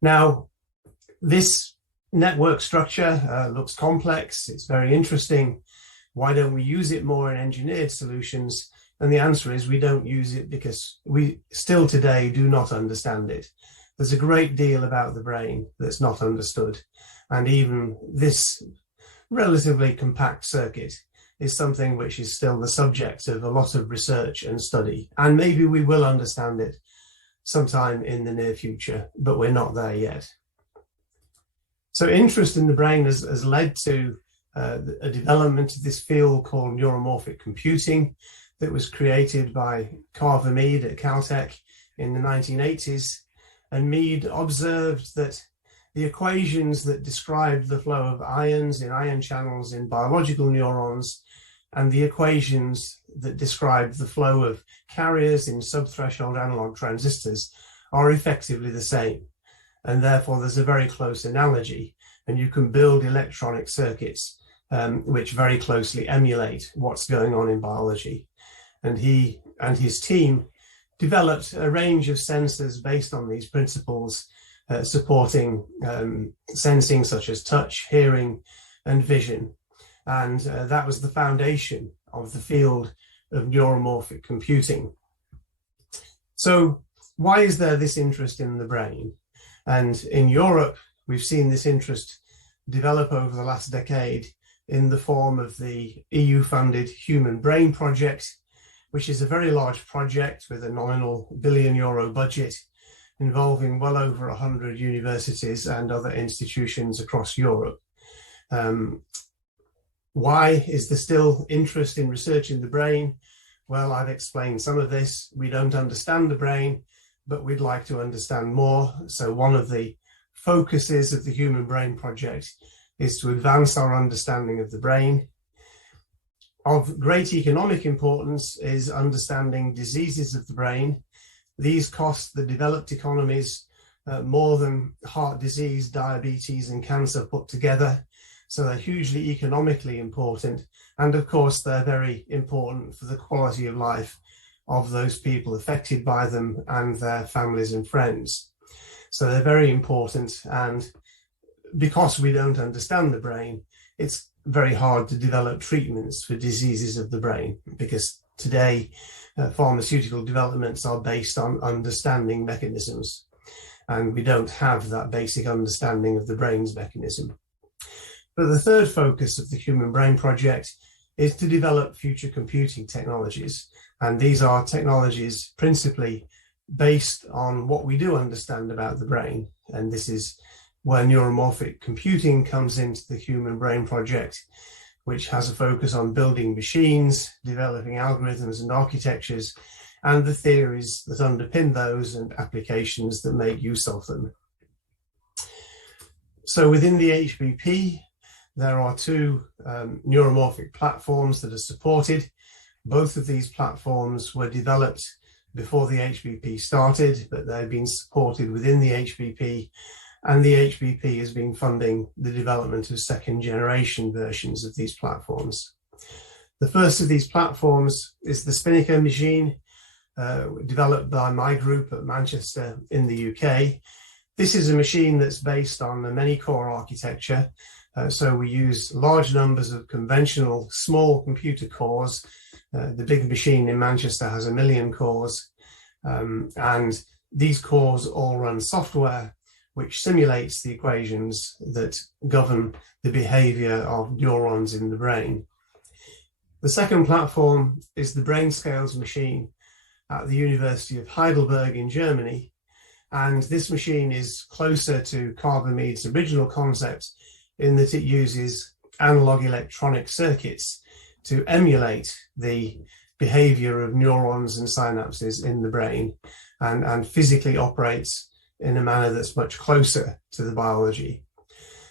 Now, this network structure looks complex. It's very interesting. Why don't we use it more in engineered solutions? And the answer is we don't use it because we still today do not understand it. There's a great deal about the brain that's not understood. And even this relatively compact circuit is something which is still the subject of a lot of research and study. And maybe we will understand it sometime in the near future, but we're not there yet. So interest in the brain has led to a development of this field called neuromorphic computing that was created by Carver Mead at Caltech in the 1980s. And Mead observed that the equations that described the flow of ions in ion channels in biological neurons and the equations that describe the flow of carriers in subthreshold analog transistors are effectively the same. And therefore, there's a very close analogy, and you can build electronic circuits which very closely emulate what's going on in biology. And he and his team developed a range of sensors based on these principles, supporting sensing such as touch, hearing, and vision. And that was the foundation of the field of neuromorphic computing. So why is there this interest in the brain? And in Europe, we've seen this interest develop over the last decade in the form of the EU-funded Human Brain Project, which is a very large project with a nominal €1 billion budget involving well over 100 universities and other institutions across Europe. Why is there still interest in research in the brain? Well, I've explained some of this. We don't understand the brain, but we'd like to understand more. So one of the focuses of the Human Brain Project is to advance our understanding of the brain. Of great economic importance is understanding diseases of the brain. These cost the developed economies more than heart disease, diabetes, and cancer put together. So they're hugely economically important. And of course, they're very important for the quality of life of those people affected by them and their families and friends. So they're very important. And because we don't understand the brain, it's very hard to develop treatments for diseases of the brain, because today pharmaceutical developments are based on understanding mechanisms, and we don't have that basic understanding of the brain's mechanism. But the third focus of the Human Brain Project is to develop future computing technologies, and these are technologies principally based on what we do understand about the brain, and this is where neuromorphic computing comes into the Human Brain Project, which has a focus on building machines, developing algorithms and architectures, and the theories that underpin those and applications that make use of them. So within the HBP, there are two neuromorphic platforms that are supported. Both of these platforms were developed before the HBP started, but they've been supported within the HBP, and the HBP has been funding the development of second generation versions of these platforms. The first of these platforms is the Spinnaker machine, developed by my group at Manchester in the UK. This is a machine that's based on a many core architecture. So we use large numbers of conventional small computer cores. The big machine in Manchester has 1 million cores. And these cores all run software which simulates the equations that govern the behavior of neurons in the brain. The second platform is the BrainScales machine at the University of Heidelberg in Germany. And this machine is closer to Carver Mead's original concept in that it uses analog electronic circuits to emulate the behavior of neurons and synapses in the brain, and physically operates in a manner that's much closer to the biology.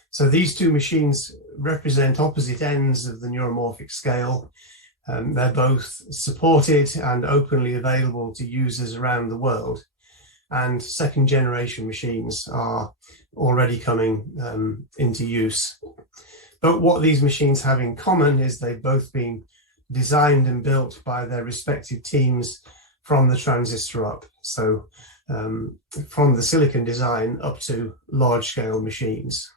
So these two machines represent opposite ends of the neuromorphic scale. They're both supported and openly available to users around the world. And second generation machines are already coming into use. But what these machines have in common is they've both been designed and built by their respective teams from the transistor up. So from the silicon design up to large-scale machines.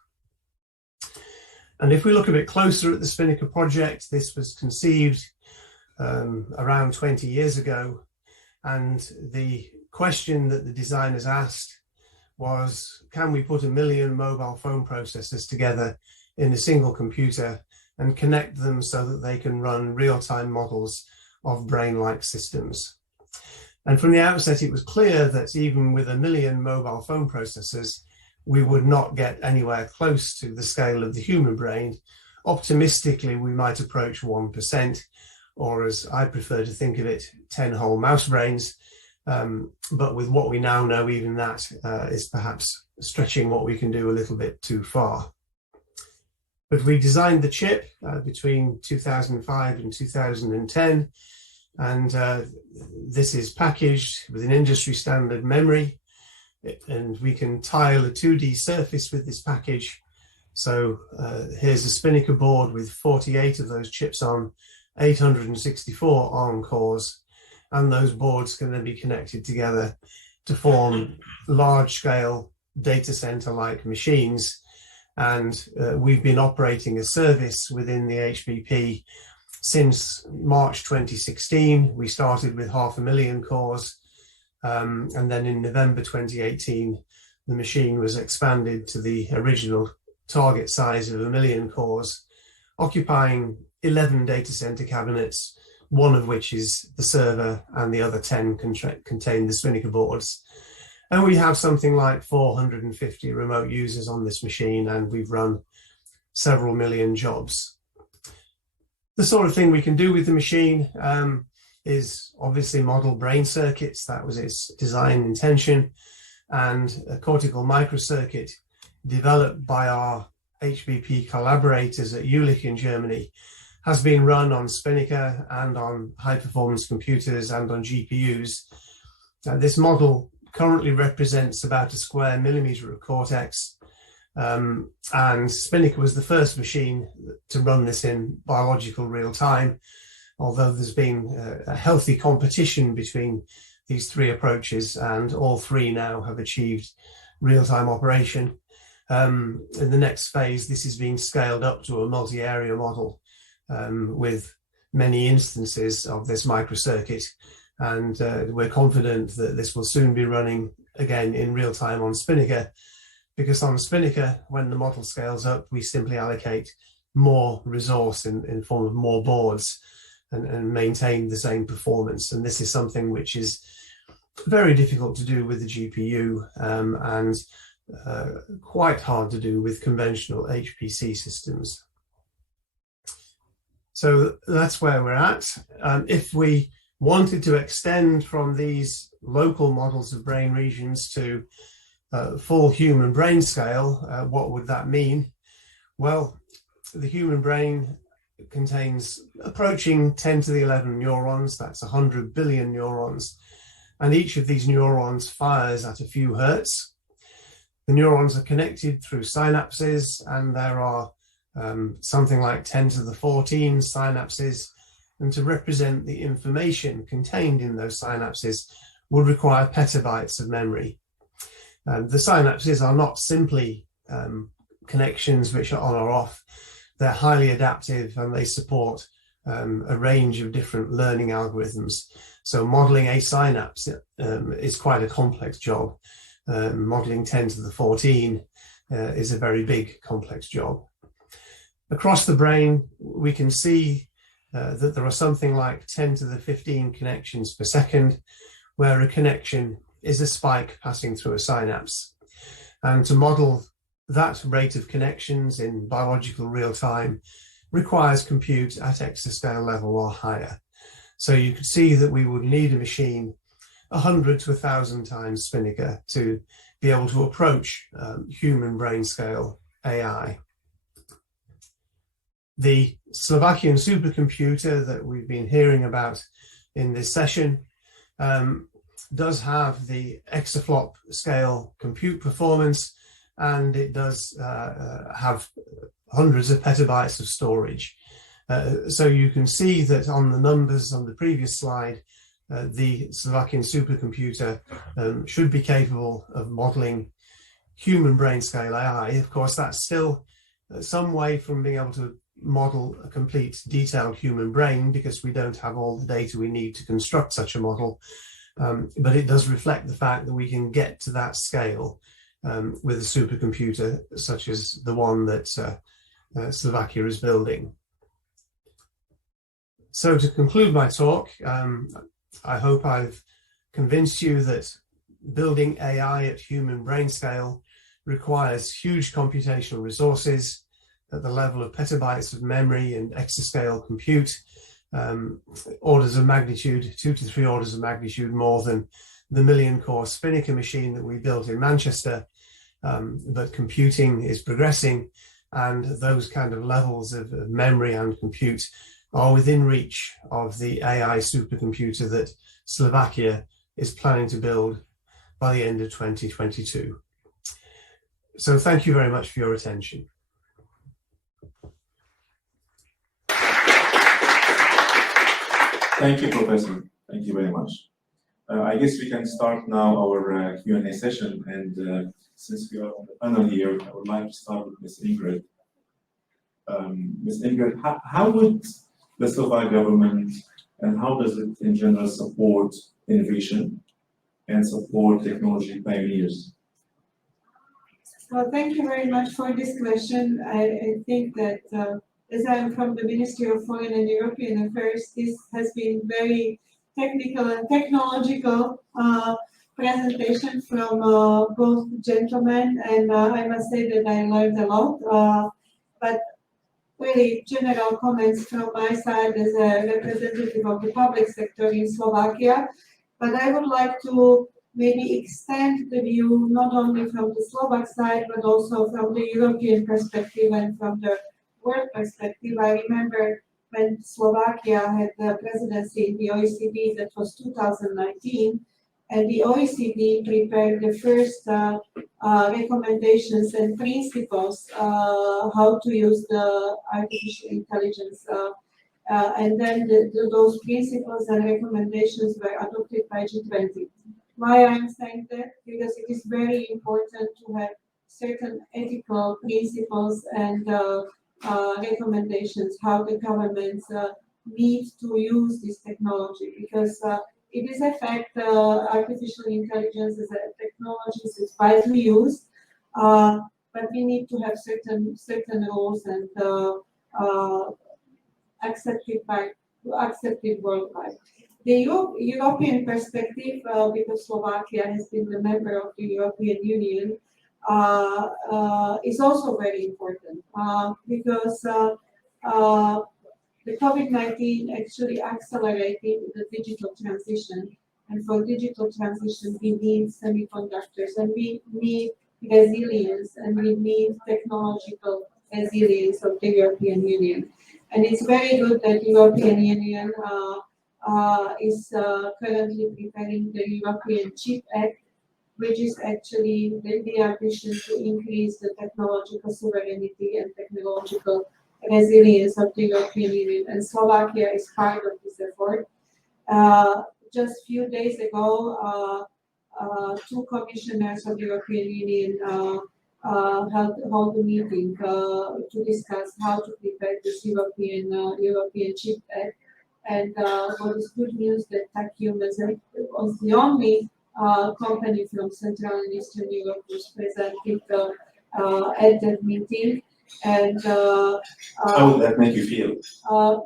And if we look a bit closer at the Spinnaker project, this was conceived around 20 years ago. And the question that the designers asked was, can we put 1 million mobile phone processors together in a single computer and connect them so that they can run real-time models of brain-like systems? And from the outset, it was clear that even with 1 million mobile phone processors, we would not get anywhere close to the scale of the human brain. Optimistically, we might approach 1%, or as I prefer to think of it, 10 whole mouse brains. But with what we now know, even that is perhaps stretching what we can do a little bit too far. But we designed the chip between 2005 and 2010, and this is packaged with an industry standard memory, and we can tile a 2D surface with this package. So here's a Spinnaker board with 48 of those chips on, 864 ARM cores, and those boards can then be connected together to form large-scale data center-like machines. And we've been operating a service within the HPP since March 2016. We started with 500,000 cores, and then in November 2018, the machine was expanded to the original target size of 1 million cores, occupying 11 data center cabinets, one of which is the server, and the other 10 contain the Spinnaker boards. And we have something like 450 remote users on this machine, and we've run several million jobs. The sort of thing we can do with the machine is obviously model brain circuits. That was its design intention. And a cortical microcircuit developed by our HPP collaborators at Jülich in Germany has been run on Spinnaker and on high-performance computers and on GPUs. This model currently represents about a square millimeter of cortex, and Spinnaker was the first machine to run this in biological real time, although there's been a healthy competition between these three approaches, and all three now have achieved real-time operation. In the next phase, this is being scaled up to a multi-area model with many instances of this microcircuit, and we're confident that this will soon be running again in real time on Spinnaker, because on Spinnaker, when the model scales up, we simply allocate more resource in form of more boards and maintain the same performance. And this is something which is very difficult to do with the GPU and quite hard to do with conventional HPC systems. So that's where we're at. If we wanted to extend from these local models of brain regions to full human brain scale, what would that mean? Well, the human brain contains approaching 10 to the 11 neurons. That's 100 billion neurons. And each of these neurons fires at a few hertz. The neurons are connected through synapses, and there are something like 10 to the 14 synapses. And to represent the information contained in those synapses would require petabytes of memory. The synapses are not simply connections which are on or off. They're highly adaptive, and they support a range of different learning algorithms. So modeling a synapse is quite a complex job. Modeling 10 to the 14 is a very big, complex job. Across the brain, we can see that there are something like 10 to the 15 connections per second, where a connection is a spike passing through a synapse. And to model that rate of connections in biological real time requires compute at exascale level or higher. So you could see that we would need a machine 100 to 1,000 times Spinnaker to be able to approach human brain scale AI. The Slovakian supercomputer that we've been hearing about in this session does have the exaflop scale compute performance, and it does have hundreds of petabytes of storage. So you can see that on the numbers on the previous slide, the Slovakian supercomputer should be capable of modeling human brain scale AI. Of course, that's still some way from being able to model a complete detailed human brain, because we don't have all the data we need to construct such a model. But it does reflect the fact that we can get to that scale with a supercomputer such as the one that Slovakia is building. So to conclude my talk, I hope I've convinced you that building AI at human brain scale requires huge computational resources at the level of petabytes of memory and exascale compute, orders of magnitude, 2 to 3 orders of magnitude more than the million-core Spinnaker machine that we built in Manchester. But computing is progressing, and those kind of levels of memory and compute are within reach of the AI supercomputer that Slovakia is planning to build by the end of 2022. So thank you very much for your attention. Thank you, Professor. Thank you very much. I guess we can start now our Q&A session, and since we are on the panel here, I would like to start with Ms. Ingrid. Ms. Ingrid, how would the Slovak government, and how does it in general support innovation and support technology pioneers? Well, thank you very much for this question. I think that as I am from the Ministry of Foreign and European Affairs, this has been very technical and technological presentation from both gentlemen, and I must say that I learned a lot. But really, general comments from my side as a representative of the public sector in Slovakia. But I would like to maybe extend the view not only from the Slovak side, but also from the European perspective and from the world perspective. I remember when Slovakia had the presidency in the OECD, that was 2019, and the OECD prepared the first recommendations and principles how to use the artificial intelligence. And then those principles and recommendations were adopted by G20. Why I'm saying that? Because it is very important to have certain ethical principles and recommendations how the governments need to use this technology, because it is a fact artificial intelligence is a technology that is widely used, but we need to have certain rules and accepted worldwide. The European perspective, because Slovakia has been a member of the European Union, is also very important because the COVID-19 actually accelerated the digital transition, and for digital transition we need semiconductors, and we need resilience, and we need technological resilience of the European Union. And it's very good that the European Union is currently preparing the European Chip Act, which is actually the ambition to increase the technological sovereignty and technological resilience of the European Union, and Slovakia is part of this effort. Just a few days ago, 2 commissioners of the European Union held a meeting to discuss how to prepare this European Chip Act. And what is good news that Tachyum was the only company from Central and Eastern Europe was presented at that meeting. And how would that make you feel?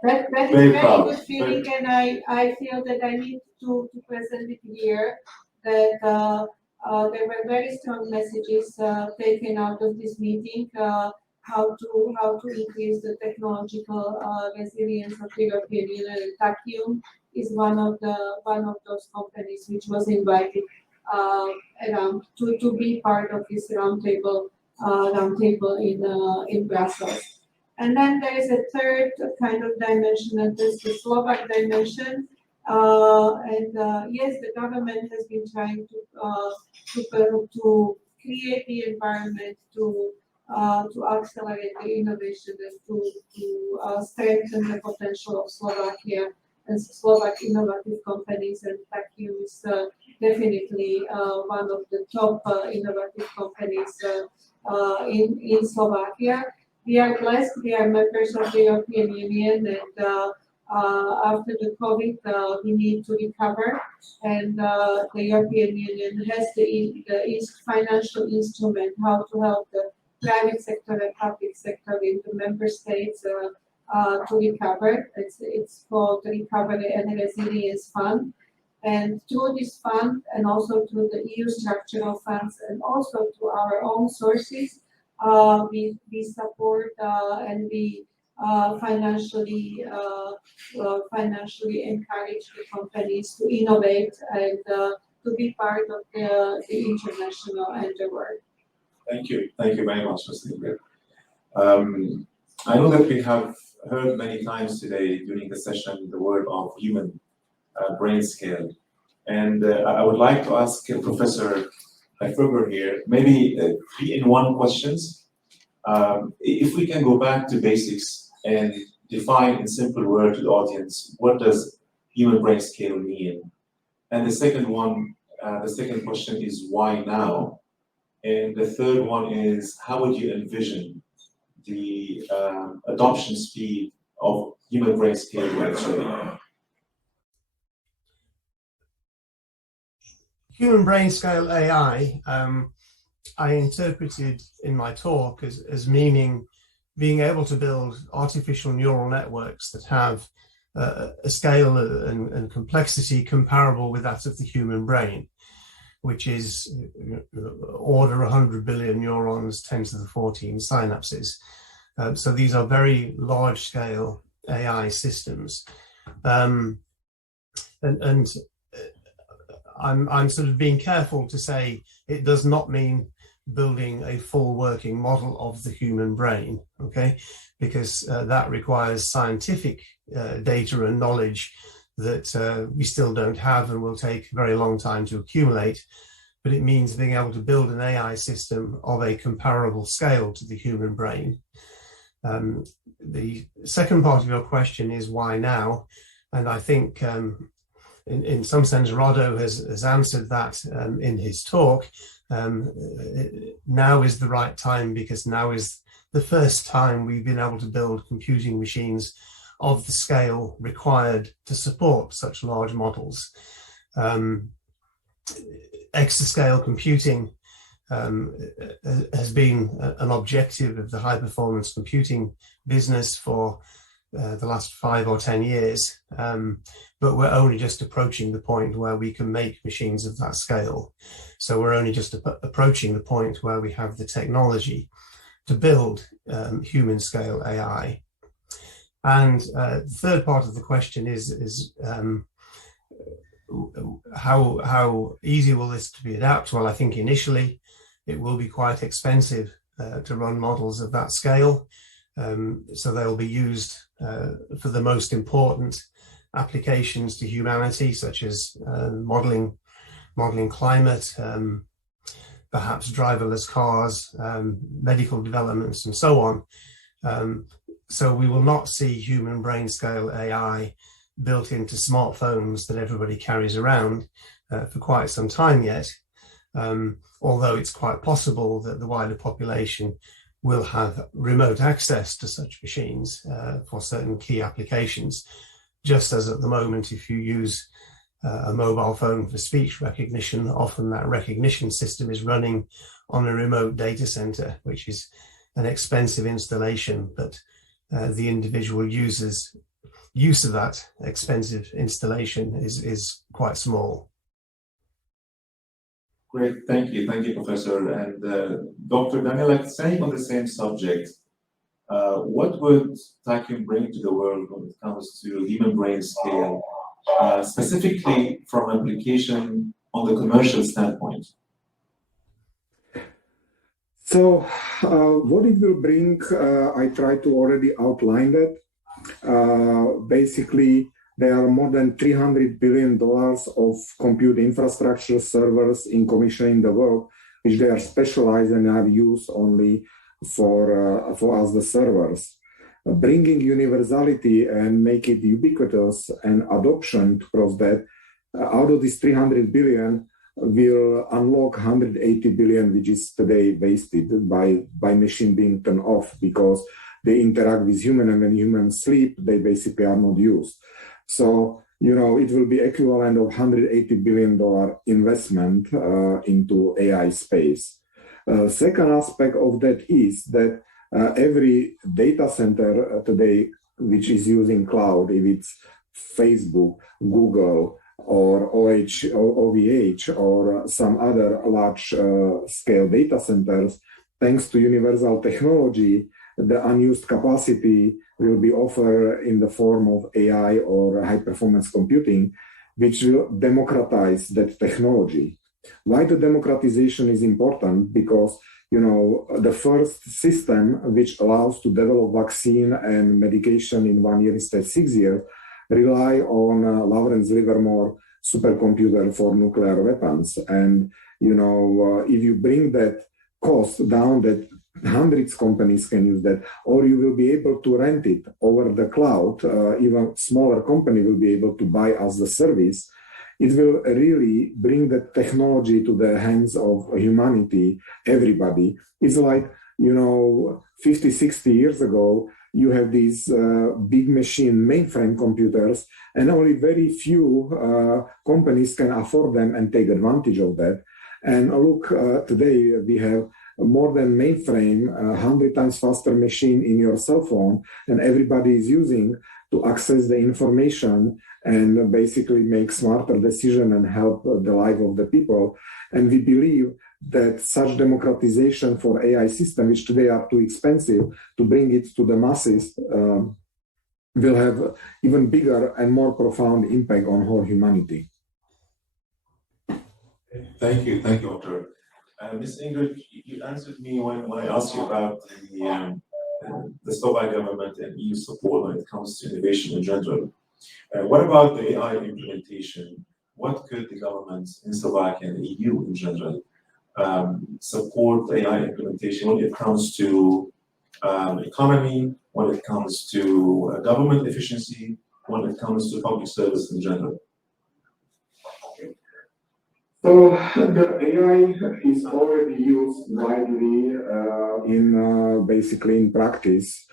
That is Very very proud. good feeling, and I feel that I need to present it here, that there were very strong messages taken out of this meeting, how to increase the technological resilience of the European Union. And Tachyum is one of those companies which was invited around to be part of this roundtable in Brussels. And then there is a third kind of dimension, and this is the Slovak dimension. Yes, the government has been trying to create the environment to to accelerate the innovation and to strengthen the potential of Slovakia and Slovak innovative companies. And Tachyum is definitely one of the top innovative companies in Slovakia. We are blessed. We are members of the European Union, and after the COVID, we need to recover. And the European Union has the financial instrument how to help the private sector and public sector in the member states to recover. It's called the Recovery and Resilience Fund. And through this fund, and also through the EU structural funds, and also to our own sources, we support and we financially encourage the companies to innovate and to be part of the international endeavor. Thank you very much, Mr. Ingrid. I know that we have heard many times today during the session the word of human brain scale, and I would like to ask Professor Ferber here, maybe 3-in-1 questions. If we can go back to basics and define in simple words to the audience, what does human brain scale mean? And the second question is why now? And the third one is how would you envision the adoption speed of human brain scale when it's ready? Human brain scale AI, I interpreted in my talk as meaning being able to build artificial neural networks that have a scale and complexity comparable with that of the human brain, which is order 100 billion neurons, 10 to the 14 synapses. So these are very large scale AI systems. And I'm sort of being careful to say it does not mean building a full working model of the human brain, okay? Because that requires scientific data and knowledge that we still don't have and will take a very long time to accumulate. But it means being able to build an AI system of a comparable scale to the human brain. The second part of your question is why now? And I think in some sense, Rado has answered that in his talk. Now is the right time because now is the first time we've been able to build computing machines of the scale required to support such large models. Exascale computing has been an objective of the high performance computing business for the last 5 or 10 years, but we're only just approaching the point where we can make machines of that scale. So we're only just approaching the point where we have the technology to build human scale AI. And the third part of the question is how easy will this to be adapted? Well, I think initially it will be quite expensive to run models of that scale. So they'll be used for the most important applications to humanity, such as modeling climate, perhaps driverless cars, medical developments, and so on. So we will not see human brain scale AI built into smartphones that everybody carries around for quite some time yet, although it's quite possible that the wider population will have remote access to such machines for certain key applications, just as at the moment, if you use a mobile phone for speech recognition, often that recognition system is running on a remote data center, which is an expensive installation, but the individual user's use of that expensive installation is quite small. Great, thank you, Professor. And Dr. Danilak, staying on the same subject, what would Tachyum bring to the world when it comes to human brain scale, specifically from application on the commercial standpoint? So what it will bring, I tried to already outline that. Basically, there are more than $300 billion of compute infrastructure servers in commission in the world, which they are specialized and are used only for us, the servers. Bringing universality and make it ubiquitous and adoption across that, out of this 300 billion, will unlock 180 billion, which is today wasted by machine being turned off because they interact with human, and when humans sleep, they basically are not used. So, it will be equivalent of $180 billion investment into AI space. Second aspect of that is that every data center today, which is using cloud, if it's Facebook, Google, or OVH, or some other large scale data centers, thanks to universal technology, the unused capacity will be offered in the form of AI or high performance computing, which will democratize that technology. Why the democratization is important? Because the first system which allows to develop vaccine and medication in 1 year instead 6 years rely on Lawrence Livermore supercomputer for nuclear weapons. And if you bring that cost down, that hundreds of companies can use that, or you will be able to rent it over the cloud, even smaller company will be able to buy as the service. It will really bring the technology to the hands of humanity, everybody. It's like, 50, 60 years ago, you have these big machine mainframe computers, and only very few companies can afford them and take advantage of that. And look, today we have more than mainframe, 100 times faster machine in your cell phone, and everybody is using to access the information and basically make smarter decisions and help the life of the people. And we believe that such democratization for AI systems, which today are too expensive, to bring it to the masses, will have even bigger and more profound impact on whole humanity. Thank you, Dr. Ms. Ingrid, you answered me when I asked you about the Slovak government and EU support when it comes to innovation in general. What about the AI implementation? What could the governments in Slovakia and the EU in general support AI implementation when it comes to economy, when it comes to government efficiency, when it comes to public service in general? So the AI is already used widely in practice,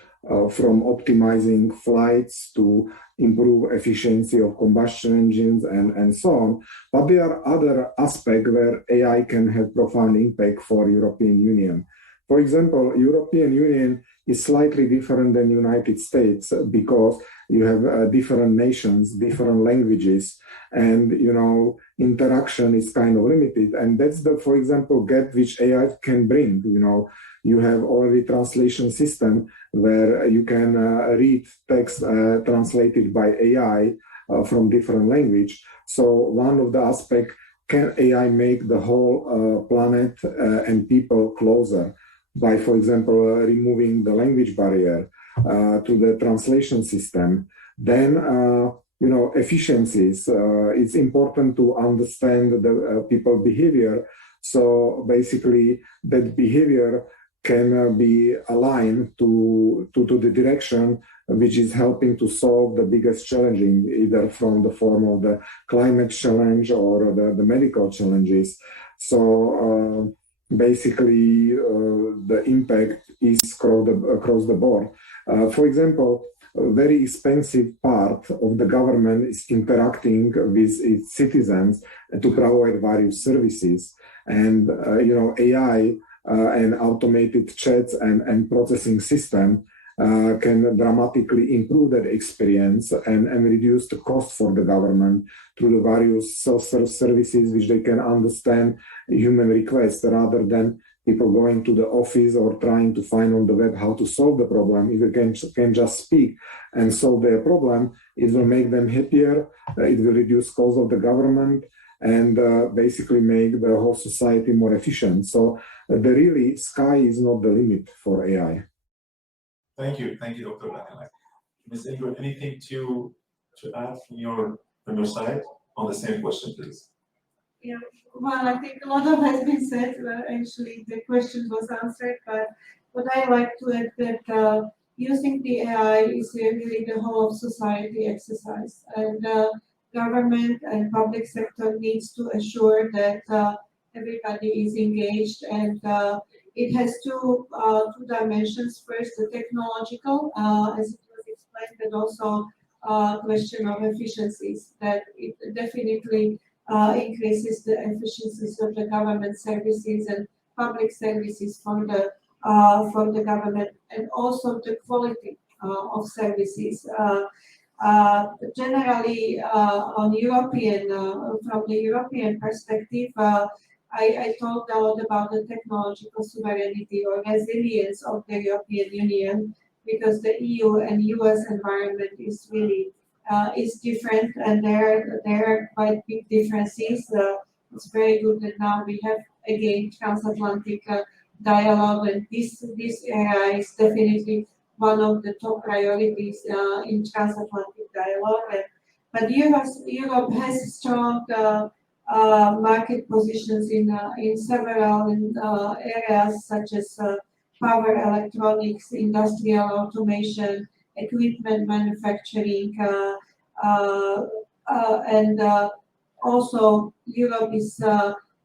from optimizing flights to improve efficiency of combustion engines and so on. But there are other aspects where AI can have profound impact for European Union. For example, European Union is slightly different than United States because you have different nations, different languages, and interaction is kind of limited. And that's the, for example, gap which AI can bring. You have already translation system where you can read text translated by AI from different language. So one of the aspects, can AI make the whole planet and people closer by, for example, removing the language barrier to the translation system? Then, efficiencies. It's important to understand the people behavior. So basically, that behavior can be aligned to the direction which is helping to solve the biggest challenging, either from the form of the climate challenge or the medical challenges. So basically, the impact is across the board. For example, a very expensive part of the government is interacting with its citizens to provide various services. And, AI and automated chats and processing system can dramatically improve that experience and reduce the cost for the government through the various self-serve services which they can understand human requests rather than people going to the office or trying to find on the web how to solve the problem. If you can just speak and solve their problem, it will make them happier, it will reduce cost of the government, and basically make the whole society more efficient. So the really sky is not the limit for AI. Thank you, Dr. Danilak. Ms. Ingrid, anything to add from your side on the same question, please? Yeah, well, I think a lot of has been said. Actually, the question was answered, but what I like to add that using the AI is really the whole of society exercise, and government and public sector needs to assure that everybody is engaged, and it has two dimensions. First, the technological, as it was explained, but also question of efficiencies, that it definitely increases the efficiencies of the government services and public services for the government, and also the quality of services. Generally, on European, from the European perspective, I talked a lot about the technological sovereignty or resilience of the European Union, because the EU and US environment is really is different, and there are quite big differences. It's very good that now we have again transatlantic dialogue, and this area is definitely one of the top priorities in transatlantic dialogue. But Europe has strong market positions in several areas such as power electronics, industrial automation, equipment manufacturing, and also Europe is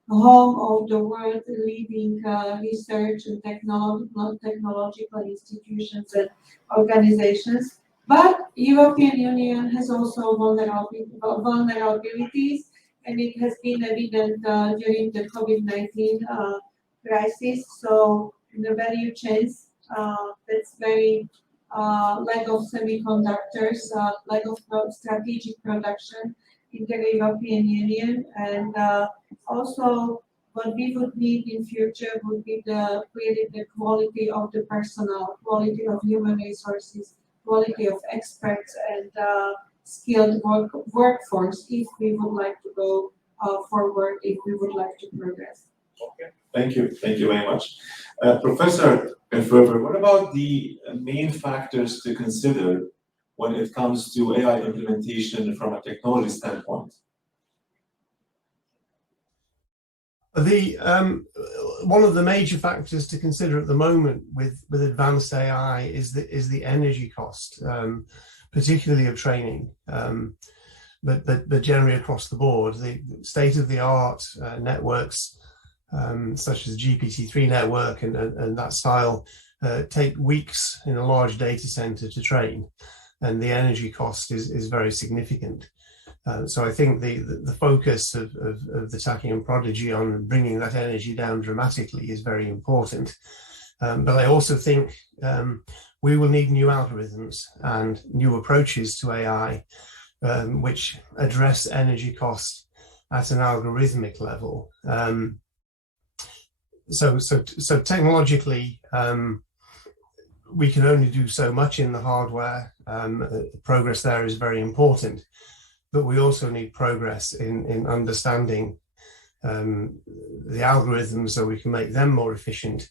home of the world leading research and technological institutions and organizations. But European Union has also vulnerabilities, and it has been evident during the COVID-19 crisis. So in the value chains, that's very lack of semiconductors, lack of strategic production in the European Union, and also what we would need in future would be really the quality of the personnel, quality of human resources, quality of experts, and skilled workforce if we would like to go forward, if we would like to progress. Okay, thank you very much. Professor Ferber, what about the main factors to consider when it comes to AI implementation from a technology standpoint? One of the major factors to consider at the moment with advanced AI is the energy cost, particularly of training, but generally across the board. The state-of-the-art networks, such as GPT-3 network and that style, take weeks in a large data center to train, and the energy cost is very significant. So I think the focus of the Tachyum prodigy on bringing that energy down dramatically is very important. But I also think we will need new algorithms and new approaches to AI, which address energy costs at an algorithmic level. So technologically, we can only do so much in the hardware. Progress there is very important, but we also need progress in understanding the algorithms so we can make them more efficient.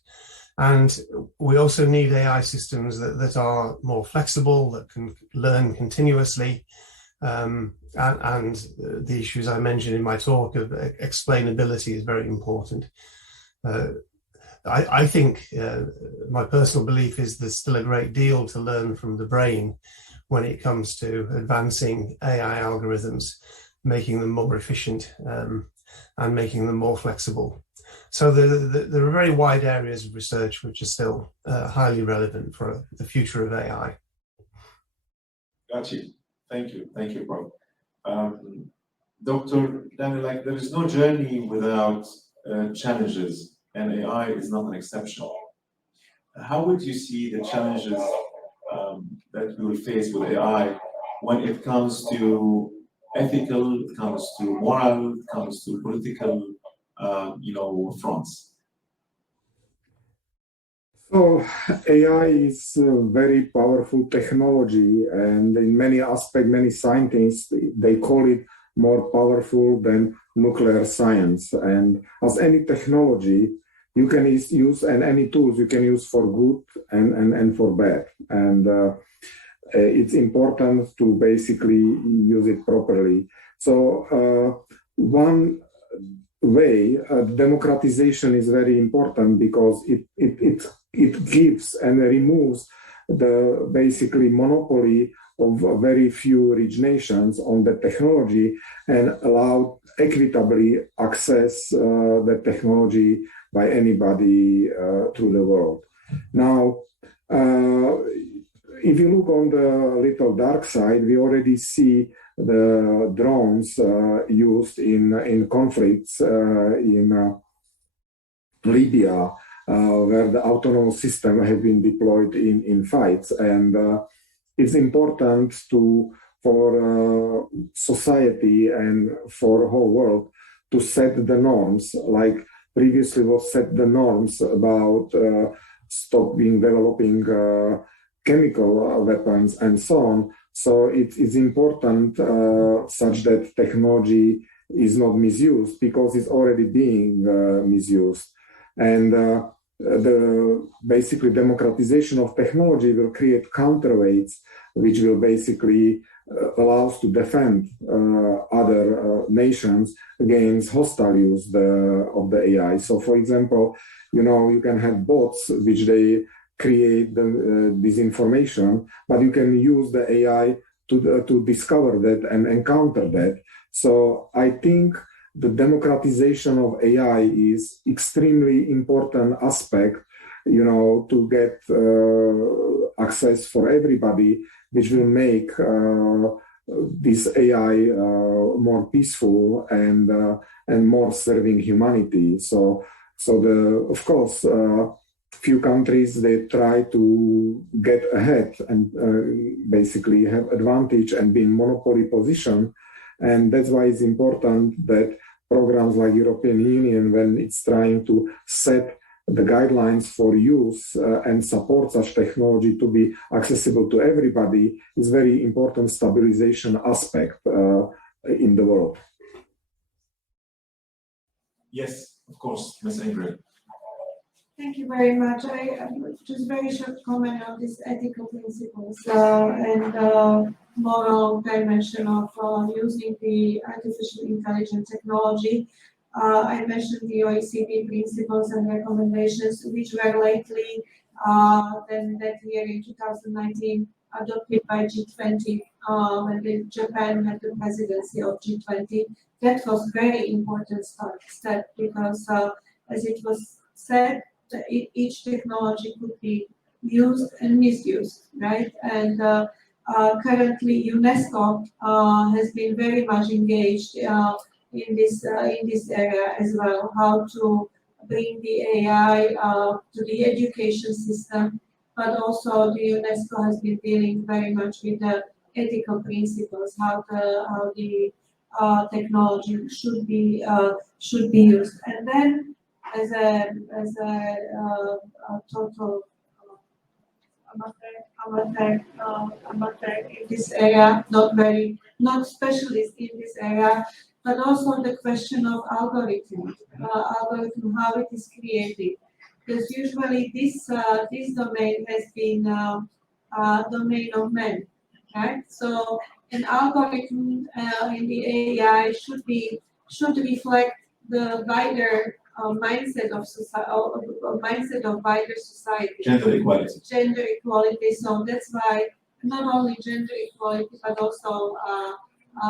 And we also need AI systems that are more flexible, that can learn continuously, and the issues I mentioned in my talk of explainability is very important. I think my personal belief is there's still a great deal to learn from the brain when it comes to advancing AI algorithms, making them more efficient and making them more flexible. So there are very wide areas of research which are still highly relevant for the future of AI. Got you. Thank you, Prof. Dr. Danilak, there is no journey without challenges, and AI is not an exception. How would you see the challenges that we will face with AI when it comes to ethical, it comes to moral, it comes to political, fronts? So AI is a very powerful technology, and in many aspects, many scientists, they call it more powerful than nuclear science. And as any technology, you can use, and any tools you can use for good and for bad. And it's important to basically use it properly. So one way, democratization is very important because it it gives and removes the basically monopoly of very few rich nations on the technology and allow equitably access the technology by anybody through the world. Now, if you look on the little dark side, we already see the drones used in conflicts in Libya, where the autonomous system have been deployed in fights. And it's important for society and for the whole world to set the norms, like previously was set the norms about stopping developing chemical weapons and so on. So it's important such that technology is not misused, because it's already being misused. And the basically democratization of technology will create counterweights, which will basically allow us to defend other nations against hostile use of the AI. So, for example, you can have bots which they create the disinformation, but you can use the AI to discover that and counter that. So I think the democratization of AI is extremely important aspect, to get access for everybody, which will make this AI more peaceful and more serving humanity. So of course, few countries, they try to get ahead and basically have advantage and be in monopoly position. And that's why it's important that programs like European Union, when it's trying to set the guidelines for use and support such technology to be accessible to everybody, is very important stabilization aspect in the world. Yes, of course, Ms. Ingrid. Thank you very much. I just very short comment on these ethical principles and moral dimension of using the artificial intelligence technology. I mentioned the OECD principles and recommendations, which were lately, then that year in 2019, adopted by G20 when Japan had the presidency of G20. That was very important step because, as it was said, each technology could be used and misused, right? And currently, UNESCO has been very much engaged in this area as well. How to bring the AI to the education system, but also the UNESCO has been dealing very much with the ethical principles, how the technology should be used, and then as a total amateur in this area, not specialist in this area, but also the question of algorithm, how it is created, because usually this domain has been domain of men, right? So an algorithm in the AI should reflect the wider mindset of society, mindset of wider society. Gender equality. Gender equality. So that's why not only gender equality, but also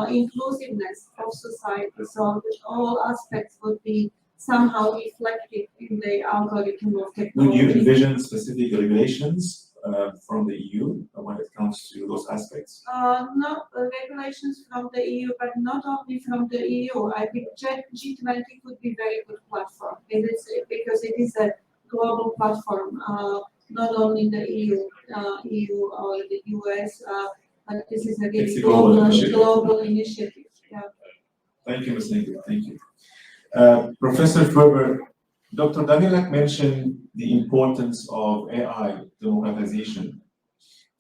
inclusiveness of society. So that all aspects would be somehow reflected in the algorithm of technology. Would you envision specific regulations from the EU when it comes to those aspects? No regulations from the EU, but not only from the EU. I think G20 could be a very good platform because it is a global platform, not only the EU or the US, but this is a really global initiative. Yeah. Thank you, Ms. Ingrid. Thank you. Professor Ferber, Dr. Danilak mentioned the importance of AI democratization.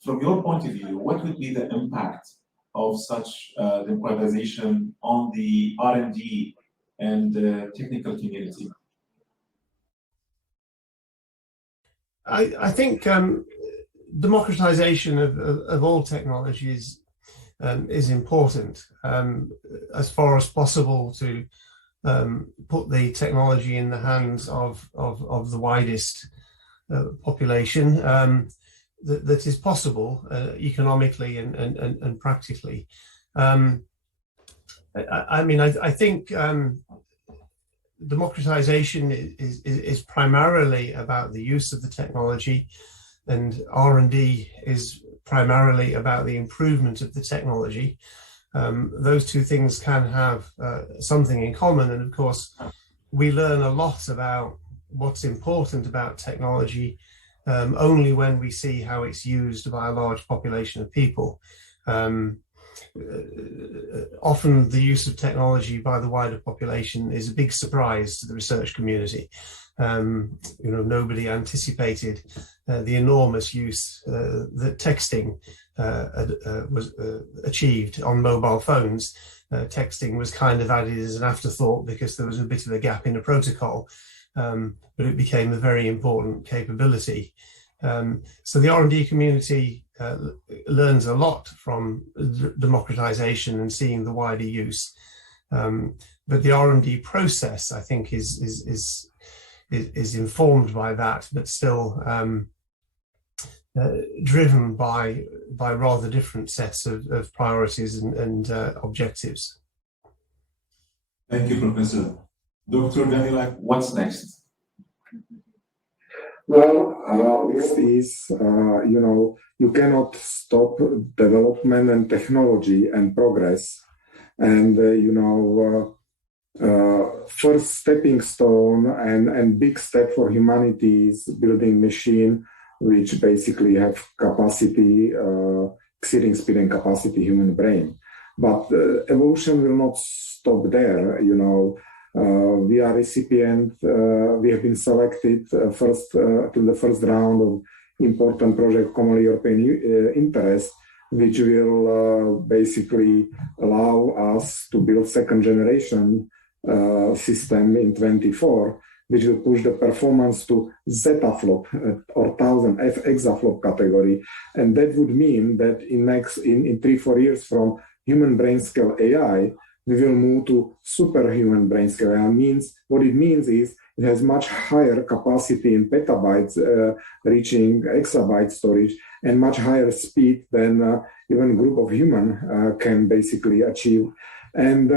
From your point of view, what would be the impact of such democratization on the R&D and the technical community? I think democratization of all technologies is important, as far as possible to put the technology in the hands of the widest population that is possible economically and practically. I think democratization is primarily about the use of the technology, and R&D is primarily about the improvement of the technology. Those two things can have something in common, and of course we learn a lot about what's important about technology only when we see how it's used by a large population of people. Often the use of technology by the wider population is a big surprise to the research community. Nobody anticipated the enormous use that texting was achieved on mobile phones. Texting was kind of added as an afterthought because there was a bit of a gap in the protocol, but it became a very important capability. So the R&D community learns a lot from democratization and seeing the wider use, but the R&D process, I think, is informed by that, but still driven by rather different sets of priorities and objectives. Thank you, Professor. Dr. Danilak, what's next? Well, this is, you cannot stop development and technology and progress. And, first stepping stone and big step for humanity is building machine which basically have capacity, exceeding speed and capacity human brain. But evolution will not stop there, we are recipient, we have been selected to the first round of important project common European interest, which will basically allow us to build second generation system in 24, which will push the performance to zetaflop or 1000 exaflop category. And that would mean that in 3-4 years from human brain scale AI, we will move to superhuman brain scale AI. What it means is it has much higher capacity in petabytes, reaching exabyte storage, and much higher speed than even a group of human can basically achieve. And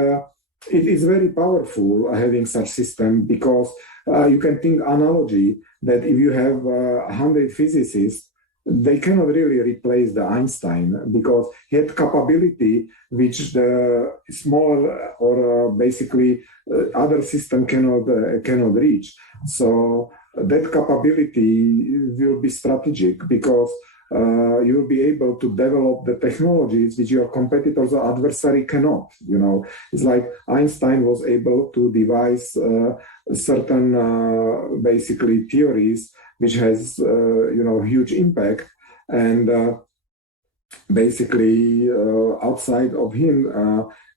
it is very powerful having such system, because you can think analogy that if you have 100 physicists, they cannot really replace the Einstein, because he had capability which the smaller or basically other system cannot reach. So that capability will be strategic, because you will be able to develop the technologies which your competitors or adversary cannot. It's like Einstein was able to devise certain basically theories which has huge impact, and basically outside of him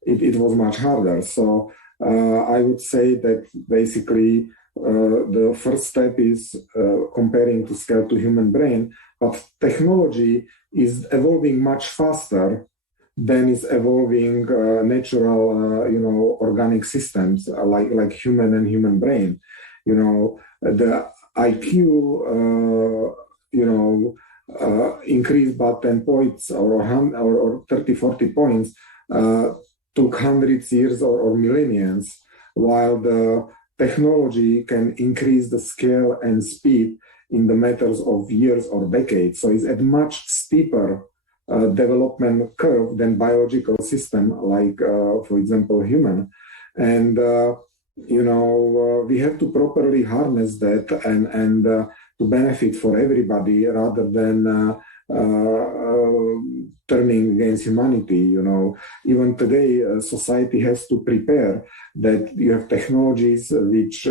it was much harder. So I would say that basically the first step is comparing to scale to human brain, but technology is evolving much faster than is evolving natural organic systems like human and human brain. The IQ increased by 10 points or 30-40 points took hundreds years or millenniums, while the technology can increase the scale and speed in the matters of years or decades. So it's a much steeper development curve than biological system like, for example, human. And, we have to properly harness that and to benefit for everybody rather than turning against humanity. Even today, society has to prepare that you have technologies which,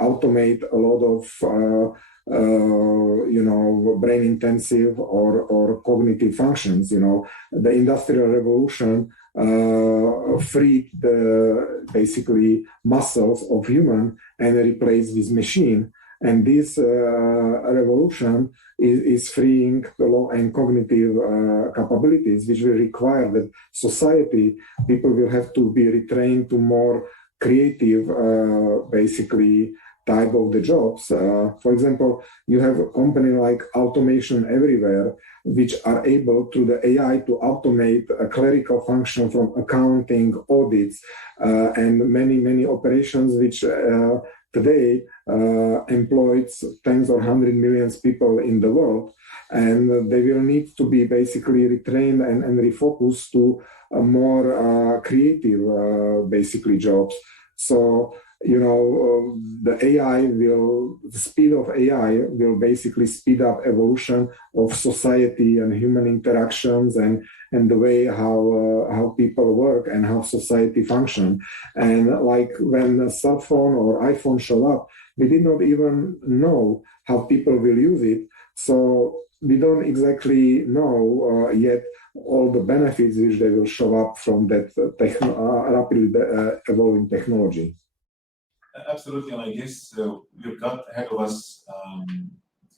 automate a lot of, brain intensive or cognitive functions. The Industrial Revolution freed the basically muscles of human and replaced with machine. And this revolution is freeing the law and cognitive capabilities, which will require that society, people will have to be retrained to more creative, basically type of the jobs. For example, you have a company like Automation Everywhere, which are able through the AI to automate a clerical function from accounting, audits, and many operations which today employs tens or 100 millions people in the world, and they will need to be basically retrained and refocused to more creative basically jobs. So the speed of AI will basically speed up evolution of society and human interactions and the way how people work and how society function. And like when a cell phone or iPhone show up, we did not even know how people will use it. So we don't exactly know yet all the benefits which they will show up from that rapidly evolving technology. Absolutely, and I guess we've got ahead of us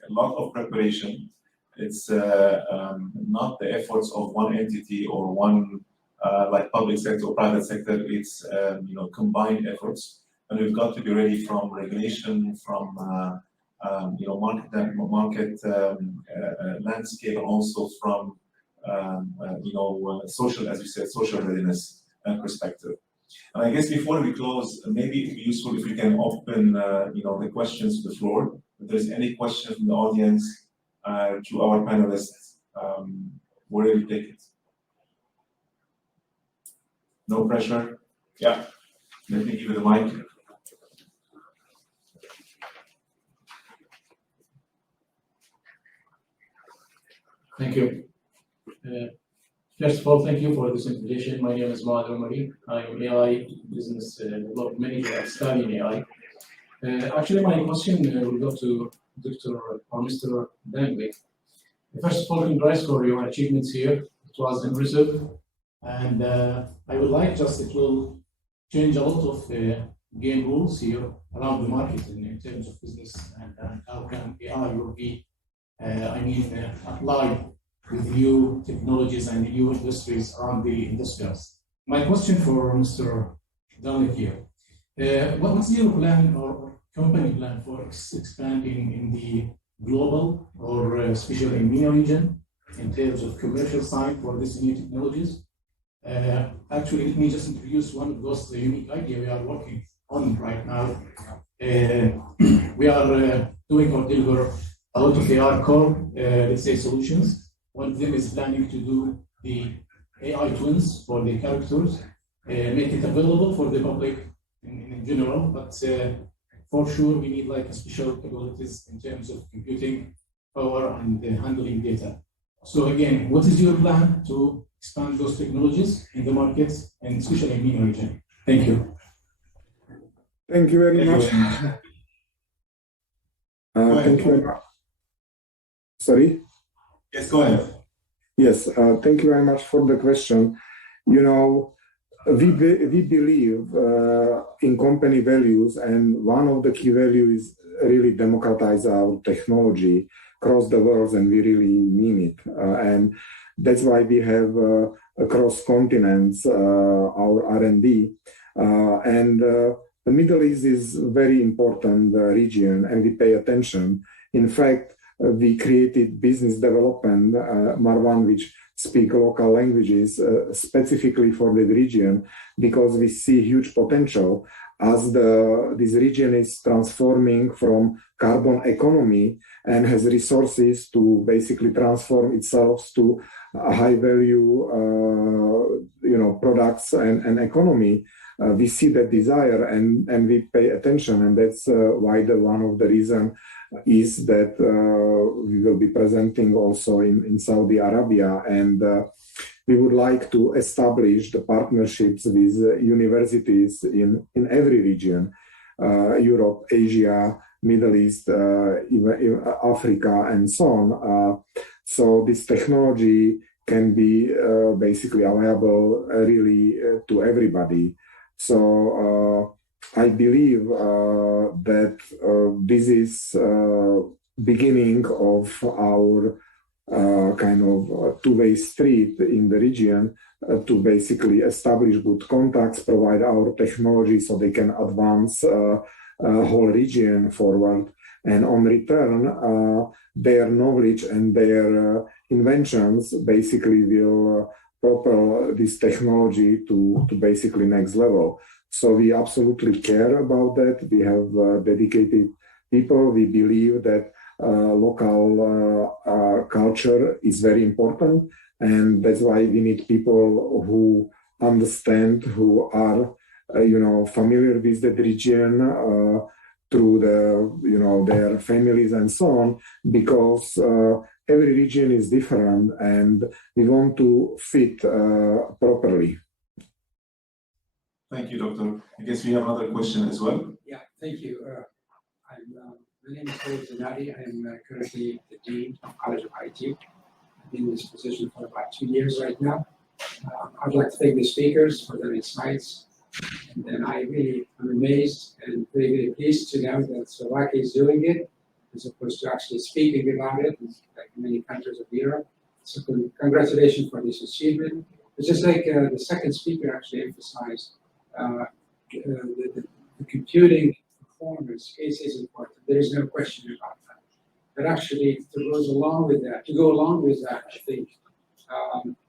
a lot of preparation. It's not the efforts of one entity or one like public sector or private sector. It's combined efforts, and we've got to be ready from regulation, from market landscape, and also from social, as you said, social readiness perspective. And I guess before we close, maybe it'd be useful if we can open, the questions to the floor. If there's any questions from the audience to our panelists, we're ready to take it. No pressure. Yeah, let me give you the mic. Thank you. First of all, thank you for this invitation. My name is Maad Omari. I'm AI business development manager at Study AI. Actually, my question will go to Dr. or Mr. Danilak. First of all, congrats for your achievements here. It was impressive. And I would like just it will change a lot of game rules here around the market in terms of business and how can AI will be, applied with new technologies and new industries around the industrials. My question for Mr. Danilak here. What's your plan or company plan for expanding in the global or especially in MENA region in terms of commercial side for these new technologies? Actually, let me just introduce one of those unique ideas we are working on right now. We are doing or deliver a lot of AI core, let's say, solutions. One of them is planning to do the AI twins for the characters, make it available for the public in general, but for sure we need like special capabilities in terms of computing power and handling data. So again, what is your plan to expand those technologies in the markets and especially in MENA region? Thank you. Thank you very much. Thank you very much. Sorry? Yes, go ahead. Yes, thank you very much for the question. We believe in company values, and one of the key values is really democratize our technology across the world, and we really mean it. And that's why we have across continents our R&D. And the Middle East is a very important region, and we pay attention. In fact, we created business development, Marwan, which speak local languages specifically for the region, because we see huge potential as this region is transforming from carbon economy and has resources to basically transform itself to high value, products and economy. We see that desire and we pay attention, and that's why one of the reason is that we will be presenting also in Saudi Arabia, and we would like to establish the partnerships with universities in every region, Europe, Asia, Middle East, even Africa, and so on. So this technology can be basically available really to everybody. So I believe that this is beginning of our kind of two-way street in the region to basically establish good contacts, provide our technology so they can advance whole region forward. And on return, their knowledge and their inventions basically will propel this technology to basically next level. So we absolutely care about that. We have dedicated people. We believe that local culture is very important, and that's why we need people who understand, who are familiar with that region through their families and so on, because every region is different and we want to fit properly. Thank you, Doctor. I guess we have another question as well. Yeah, thank you. My name is Tarek Jundi. I'm currently the Dean of College of IT. I've been in this position for about 2 years right now. I'd like to thank the speakers for their insights. And then I'm amazed and very, very pleased to know that Slovakia is doing it, as opposed to actually speaking about it, like many countries of Europe. So congratulations for this achievement. It's just like the second speaker actually emphasized, the computing performance is important. There is no question about that. But actually, to go along with that, I think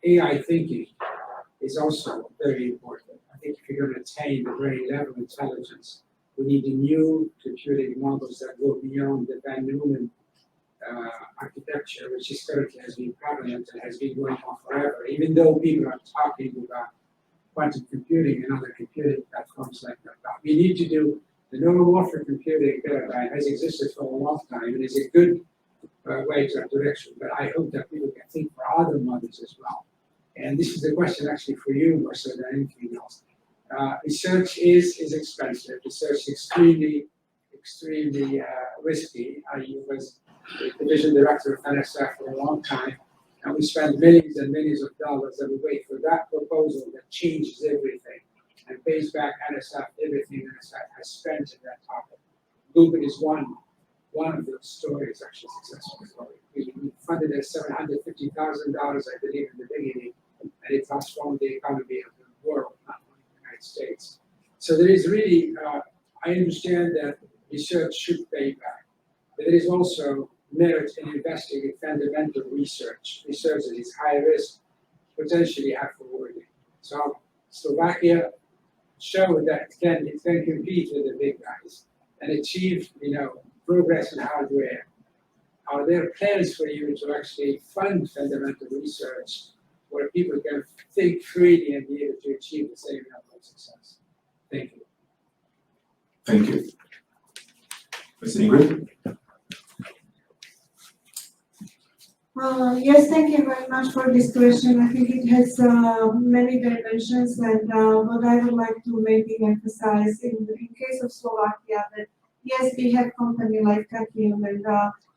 AI thinking is also very important. I think if you're going to attain the very level of intelligence, we need the new computing models that go beyond the Van Neumann architecture, which is currently has been prevalent and has been going on forever, even though people are talking about quantum computing and other computing platforms like that. But we need to do the neuromorphic computing paradigm has existed for a long time and is a good way to that direction. But I hope that people can think for other models as well. And this is a question actually for you more so than anything else. Research is expensive. Research is extremely risky. I was the division director of NSF for a long time, and we spent millions and millions of dollars and we wait for that proposal that changes everything and pays back NSF everything NSF has spent in that topic. Google is one of those stories, actually successful story. We funded at $750,000, I believe, in the beginning, and it transformed the economy of the world, not only the United States. So there is really, I understand that research should pay back, but there is also merit in investing in fundamental research that is high risk, potentially rewarding. So Slovakia showed that it can compete with the big guys and achieve, progress in hardware. Are there plans for you to actually fund fundamental research where people can think freely and be able to achieve the same level of success? Thank you. Thank you. Ms. Ingrid? Yes, thank you very much for this question. I think it has many dimensions, and what I would like to maybe emphasize in case of Slovakia, that yes, we have company like Tachyum, and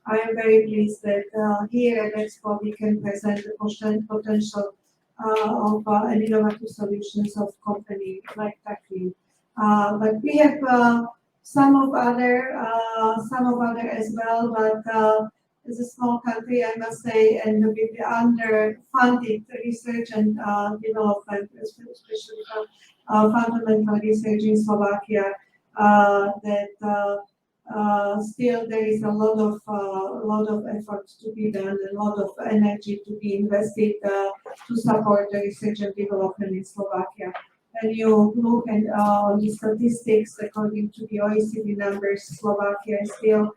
I am very pleased that here at EXPO we can present the potential of and innovative solutions of company like Tachyum. But we have some of other as well, but as a small country, I must say, and with the underfunded research and development, especially fundamental research in Slovakia, that still there is a lot of effort to be done and a lot of energy to be invested to support the research and development in Slovakia. When you look at on the statistics, according to the OECD numbers, Slovakia is still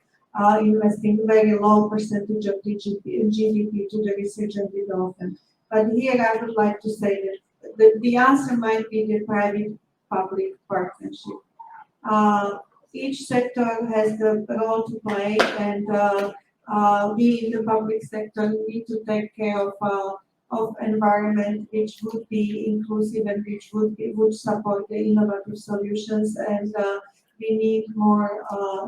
investing very low percentage of the GDP to the research and development. But here I would like to say that the answer might be the private-public partnership. Each sector has the role to play, and we in the public sector need to take care of environment which would be inclusive and which would support the innovative solutions, and we need more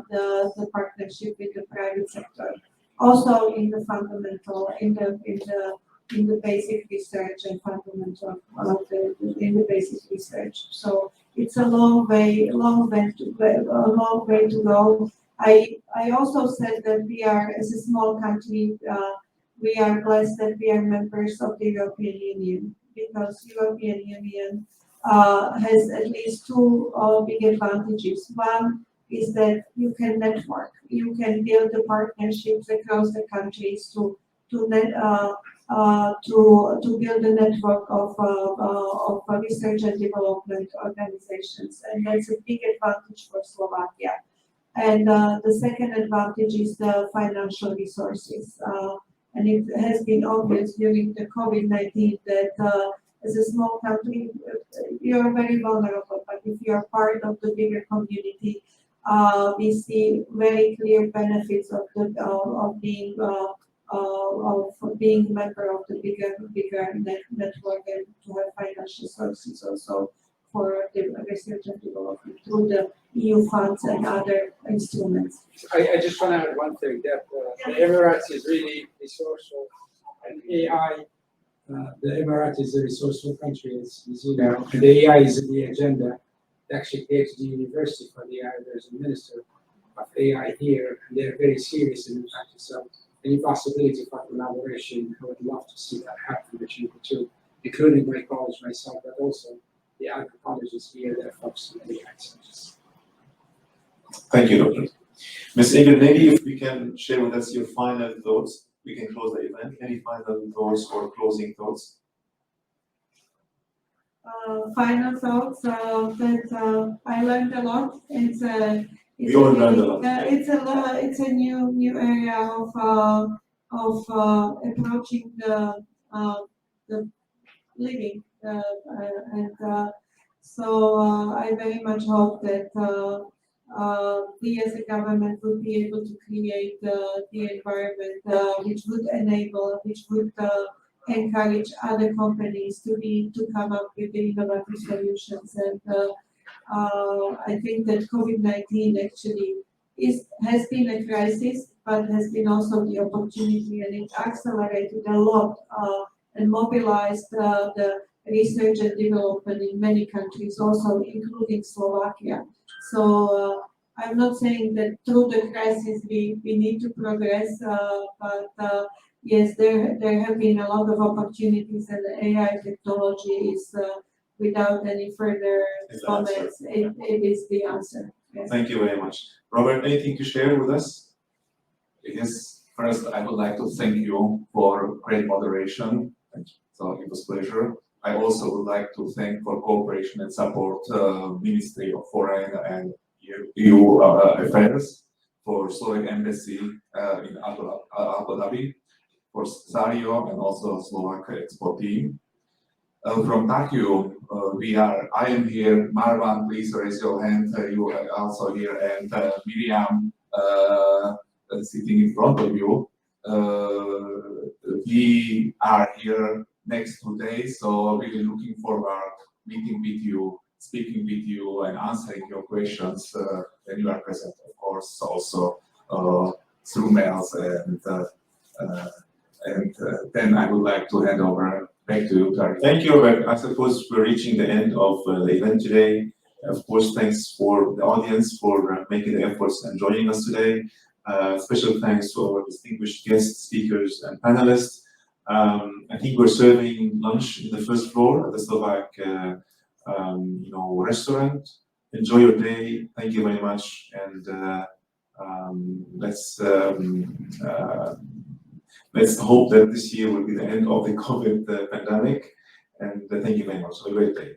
the partnership with the private sector, also in the fundamental, in the basic research and fundamental in the basic research. So it's a long way to go. I also said that we are, as a small country, we are blessed that we are members of the European Union, because European Union has at least two big advantages. One, is that you can network, you can build the partnerships across the countries to build a network of research and development organizations, and that's a big advantage for Slovakia. And the second advantage is the financial resources. And it has been obvious during the COVID-19 that as a small country, you're very vulnerable, but if you're part of the bigger community, we see very clear benefits of being a member of the bigger network, and to have financial sources also for the research and development through the EU funds and other instruments. I just want to add one thing, that the Emirates is really resourceful, and AI, the Emirates is a resourceful country, as you know, and the AI is in the agenda. It actually takes the university for the AI. There's a minister of AI here, and they're very serious in fact. So any possibility for collaboration, I would love to see that happen between the two, including my college, myself, but also the other colleges here that focus on AI sciences. Thank you, Doctor. Ms. Ingrid, maybe if we can share with us your final thoughts, we can close the event. Any final thoughts or closing thoughts? Final thoughts that I learned a lot. It's a new area of approaching the living, and so I very much hope that we as a government would be able to create the environment which would enable, which would encourage other companies to come up with the innovative solutions. And I think that COVID-19 actually has been a crisis, but has been also the opportunity, and it accelerated a lot and mobilized the research and development in many countries, also including Slovakia. So I'm not saying that through the crisis we need to progress, but yes, there have been a lot of opportunities, and the AI technology is, without any further comments, it is the answer. Yes. Thank you very much. Robert, anything to share with us? Yes, first I would like to thank you for great moderation. So it was a pleasure. I also would like to thank for cooperation and support Ministry of Foreign and EU Affairs, for Slovak Embassy in Abu Dhabi, for Sario and also Slovak EXPO team. From Tachyum, I am here. Marwan, please raise your hand. You are also here, and Miriam sitting in front of you. We are here next 2 days, so really looking forward meeting with you, speaking with you, and answering your questions when you are present, of course, also through mails. And then I would like to hand over back to you, Tarek. Thank you, Robert. I suppose we're reaching the end of the event today. Of course, thanks for the audience for making the efforts and joining us today. Special thanks to our distinguished guest speakers and panelists. I think we're serving lunch in the first floor at the Slovak restaurant. Enjoy your day. Thank you very much, and let's hope that this year will be the end of the COVID pandemic. And thank you very much. Have a great day.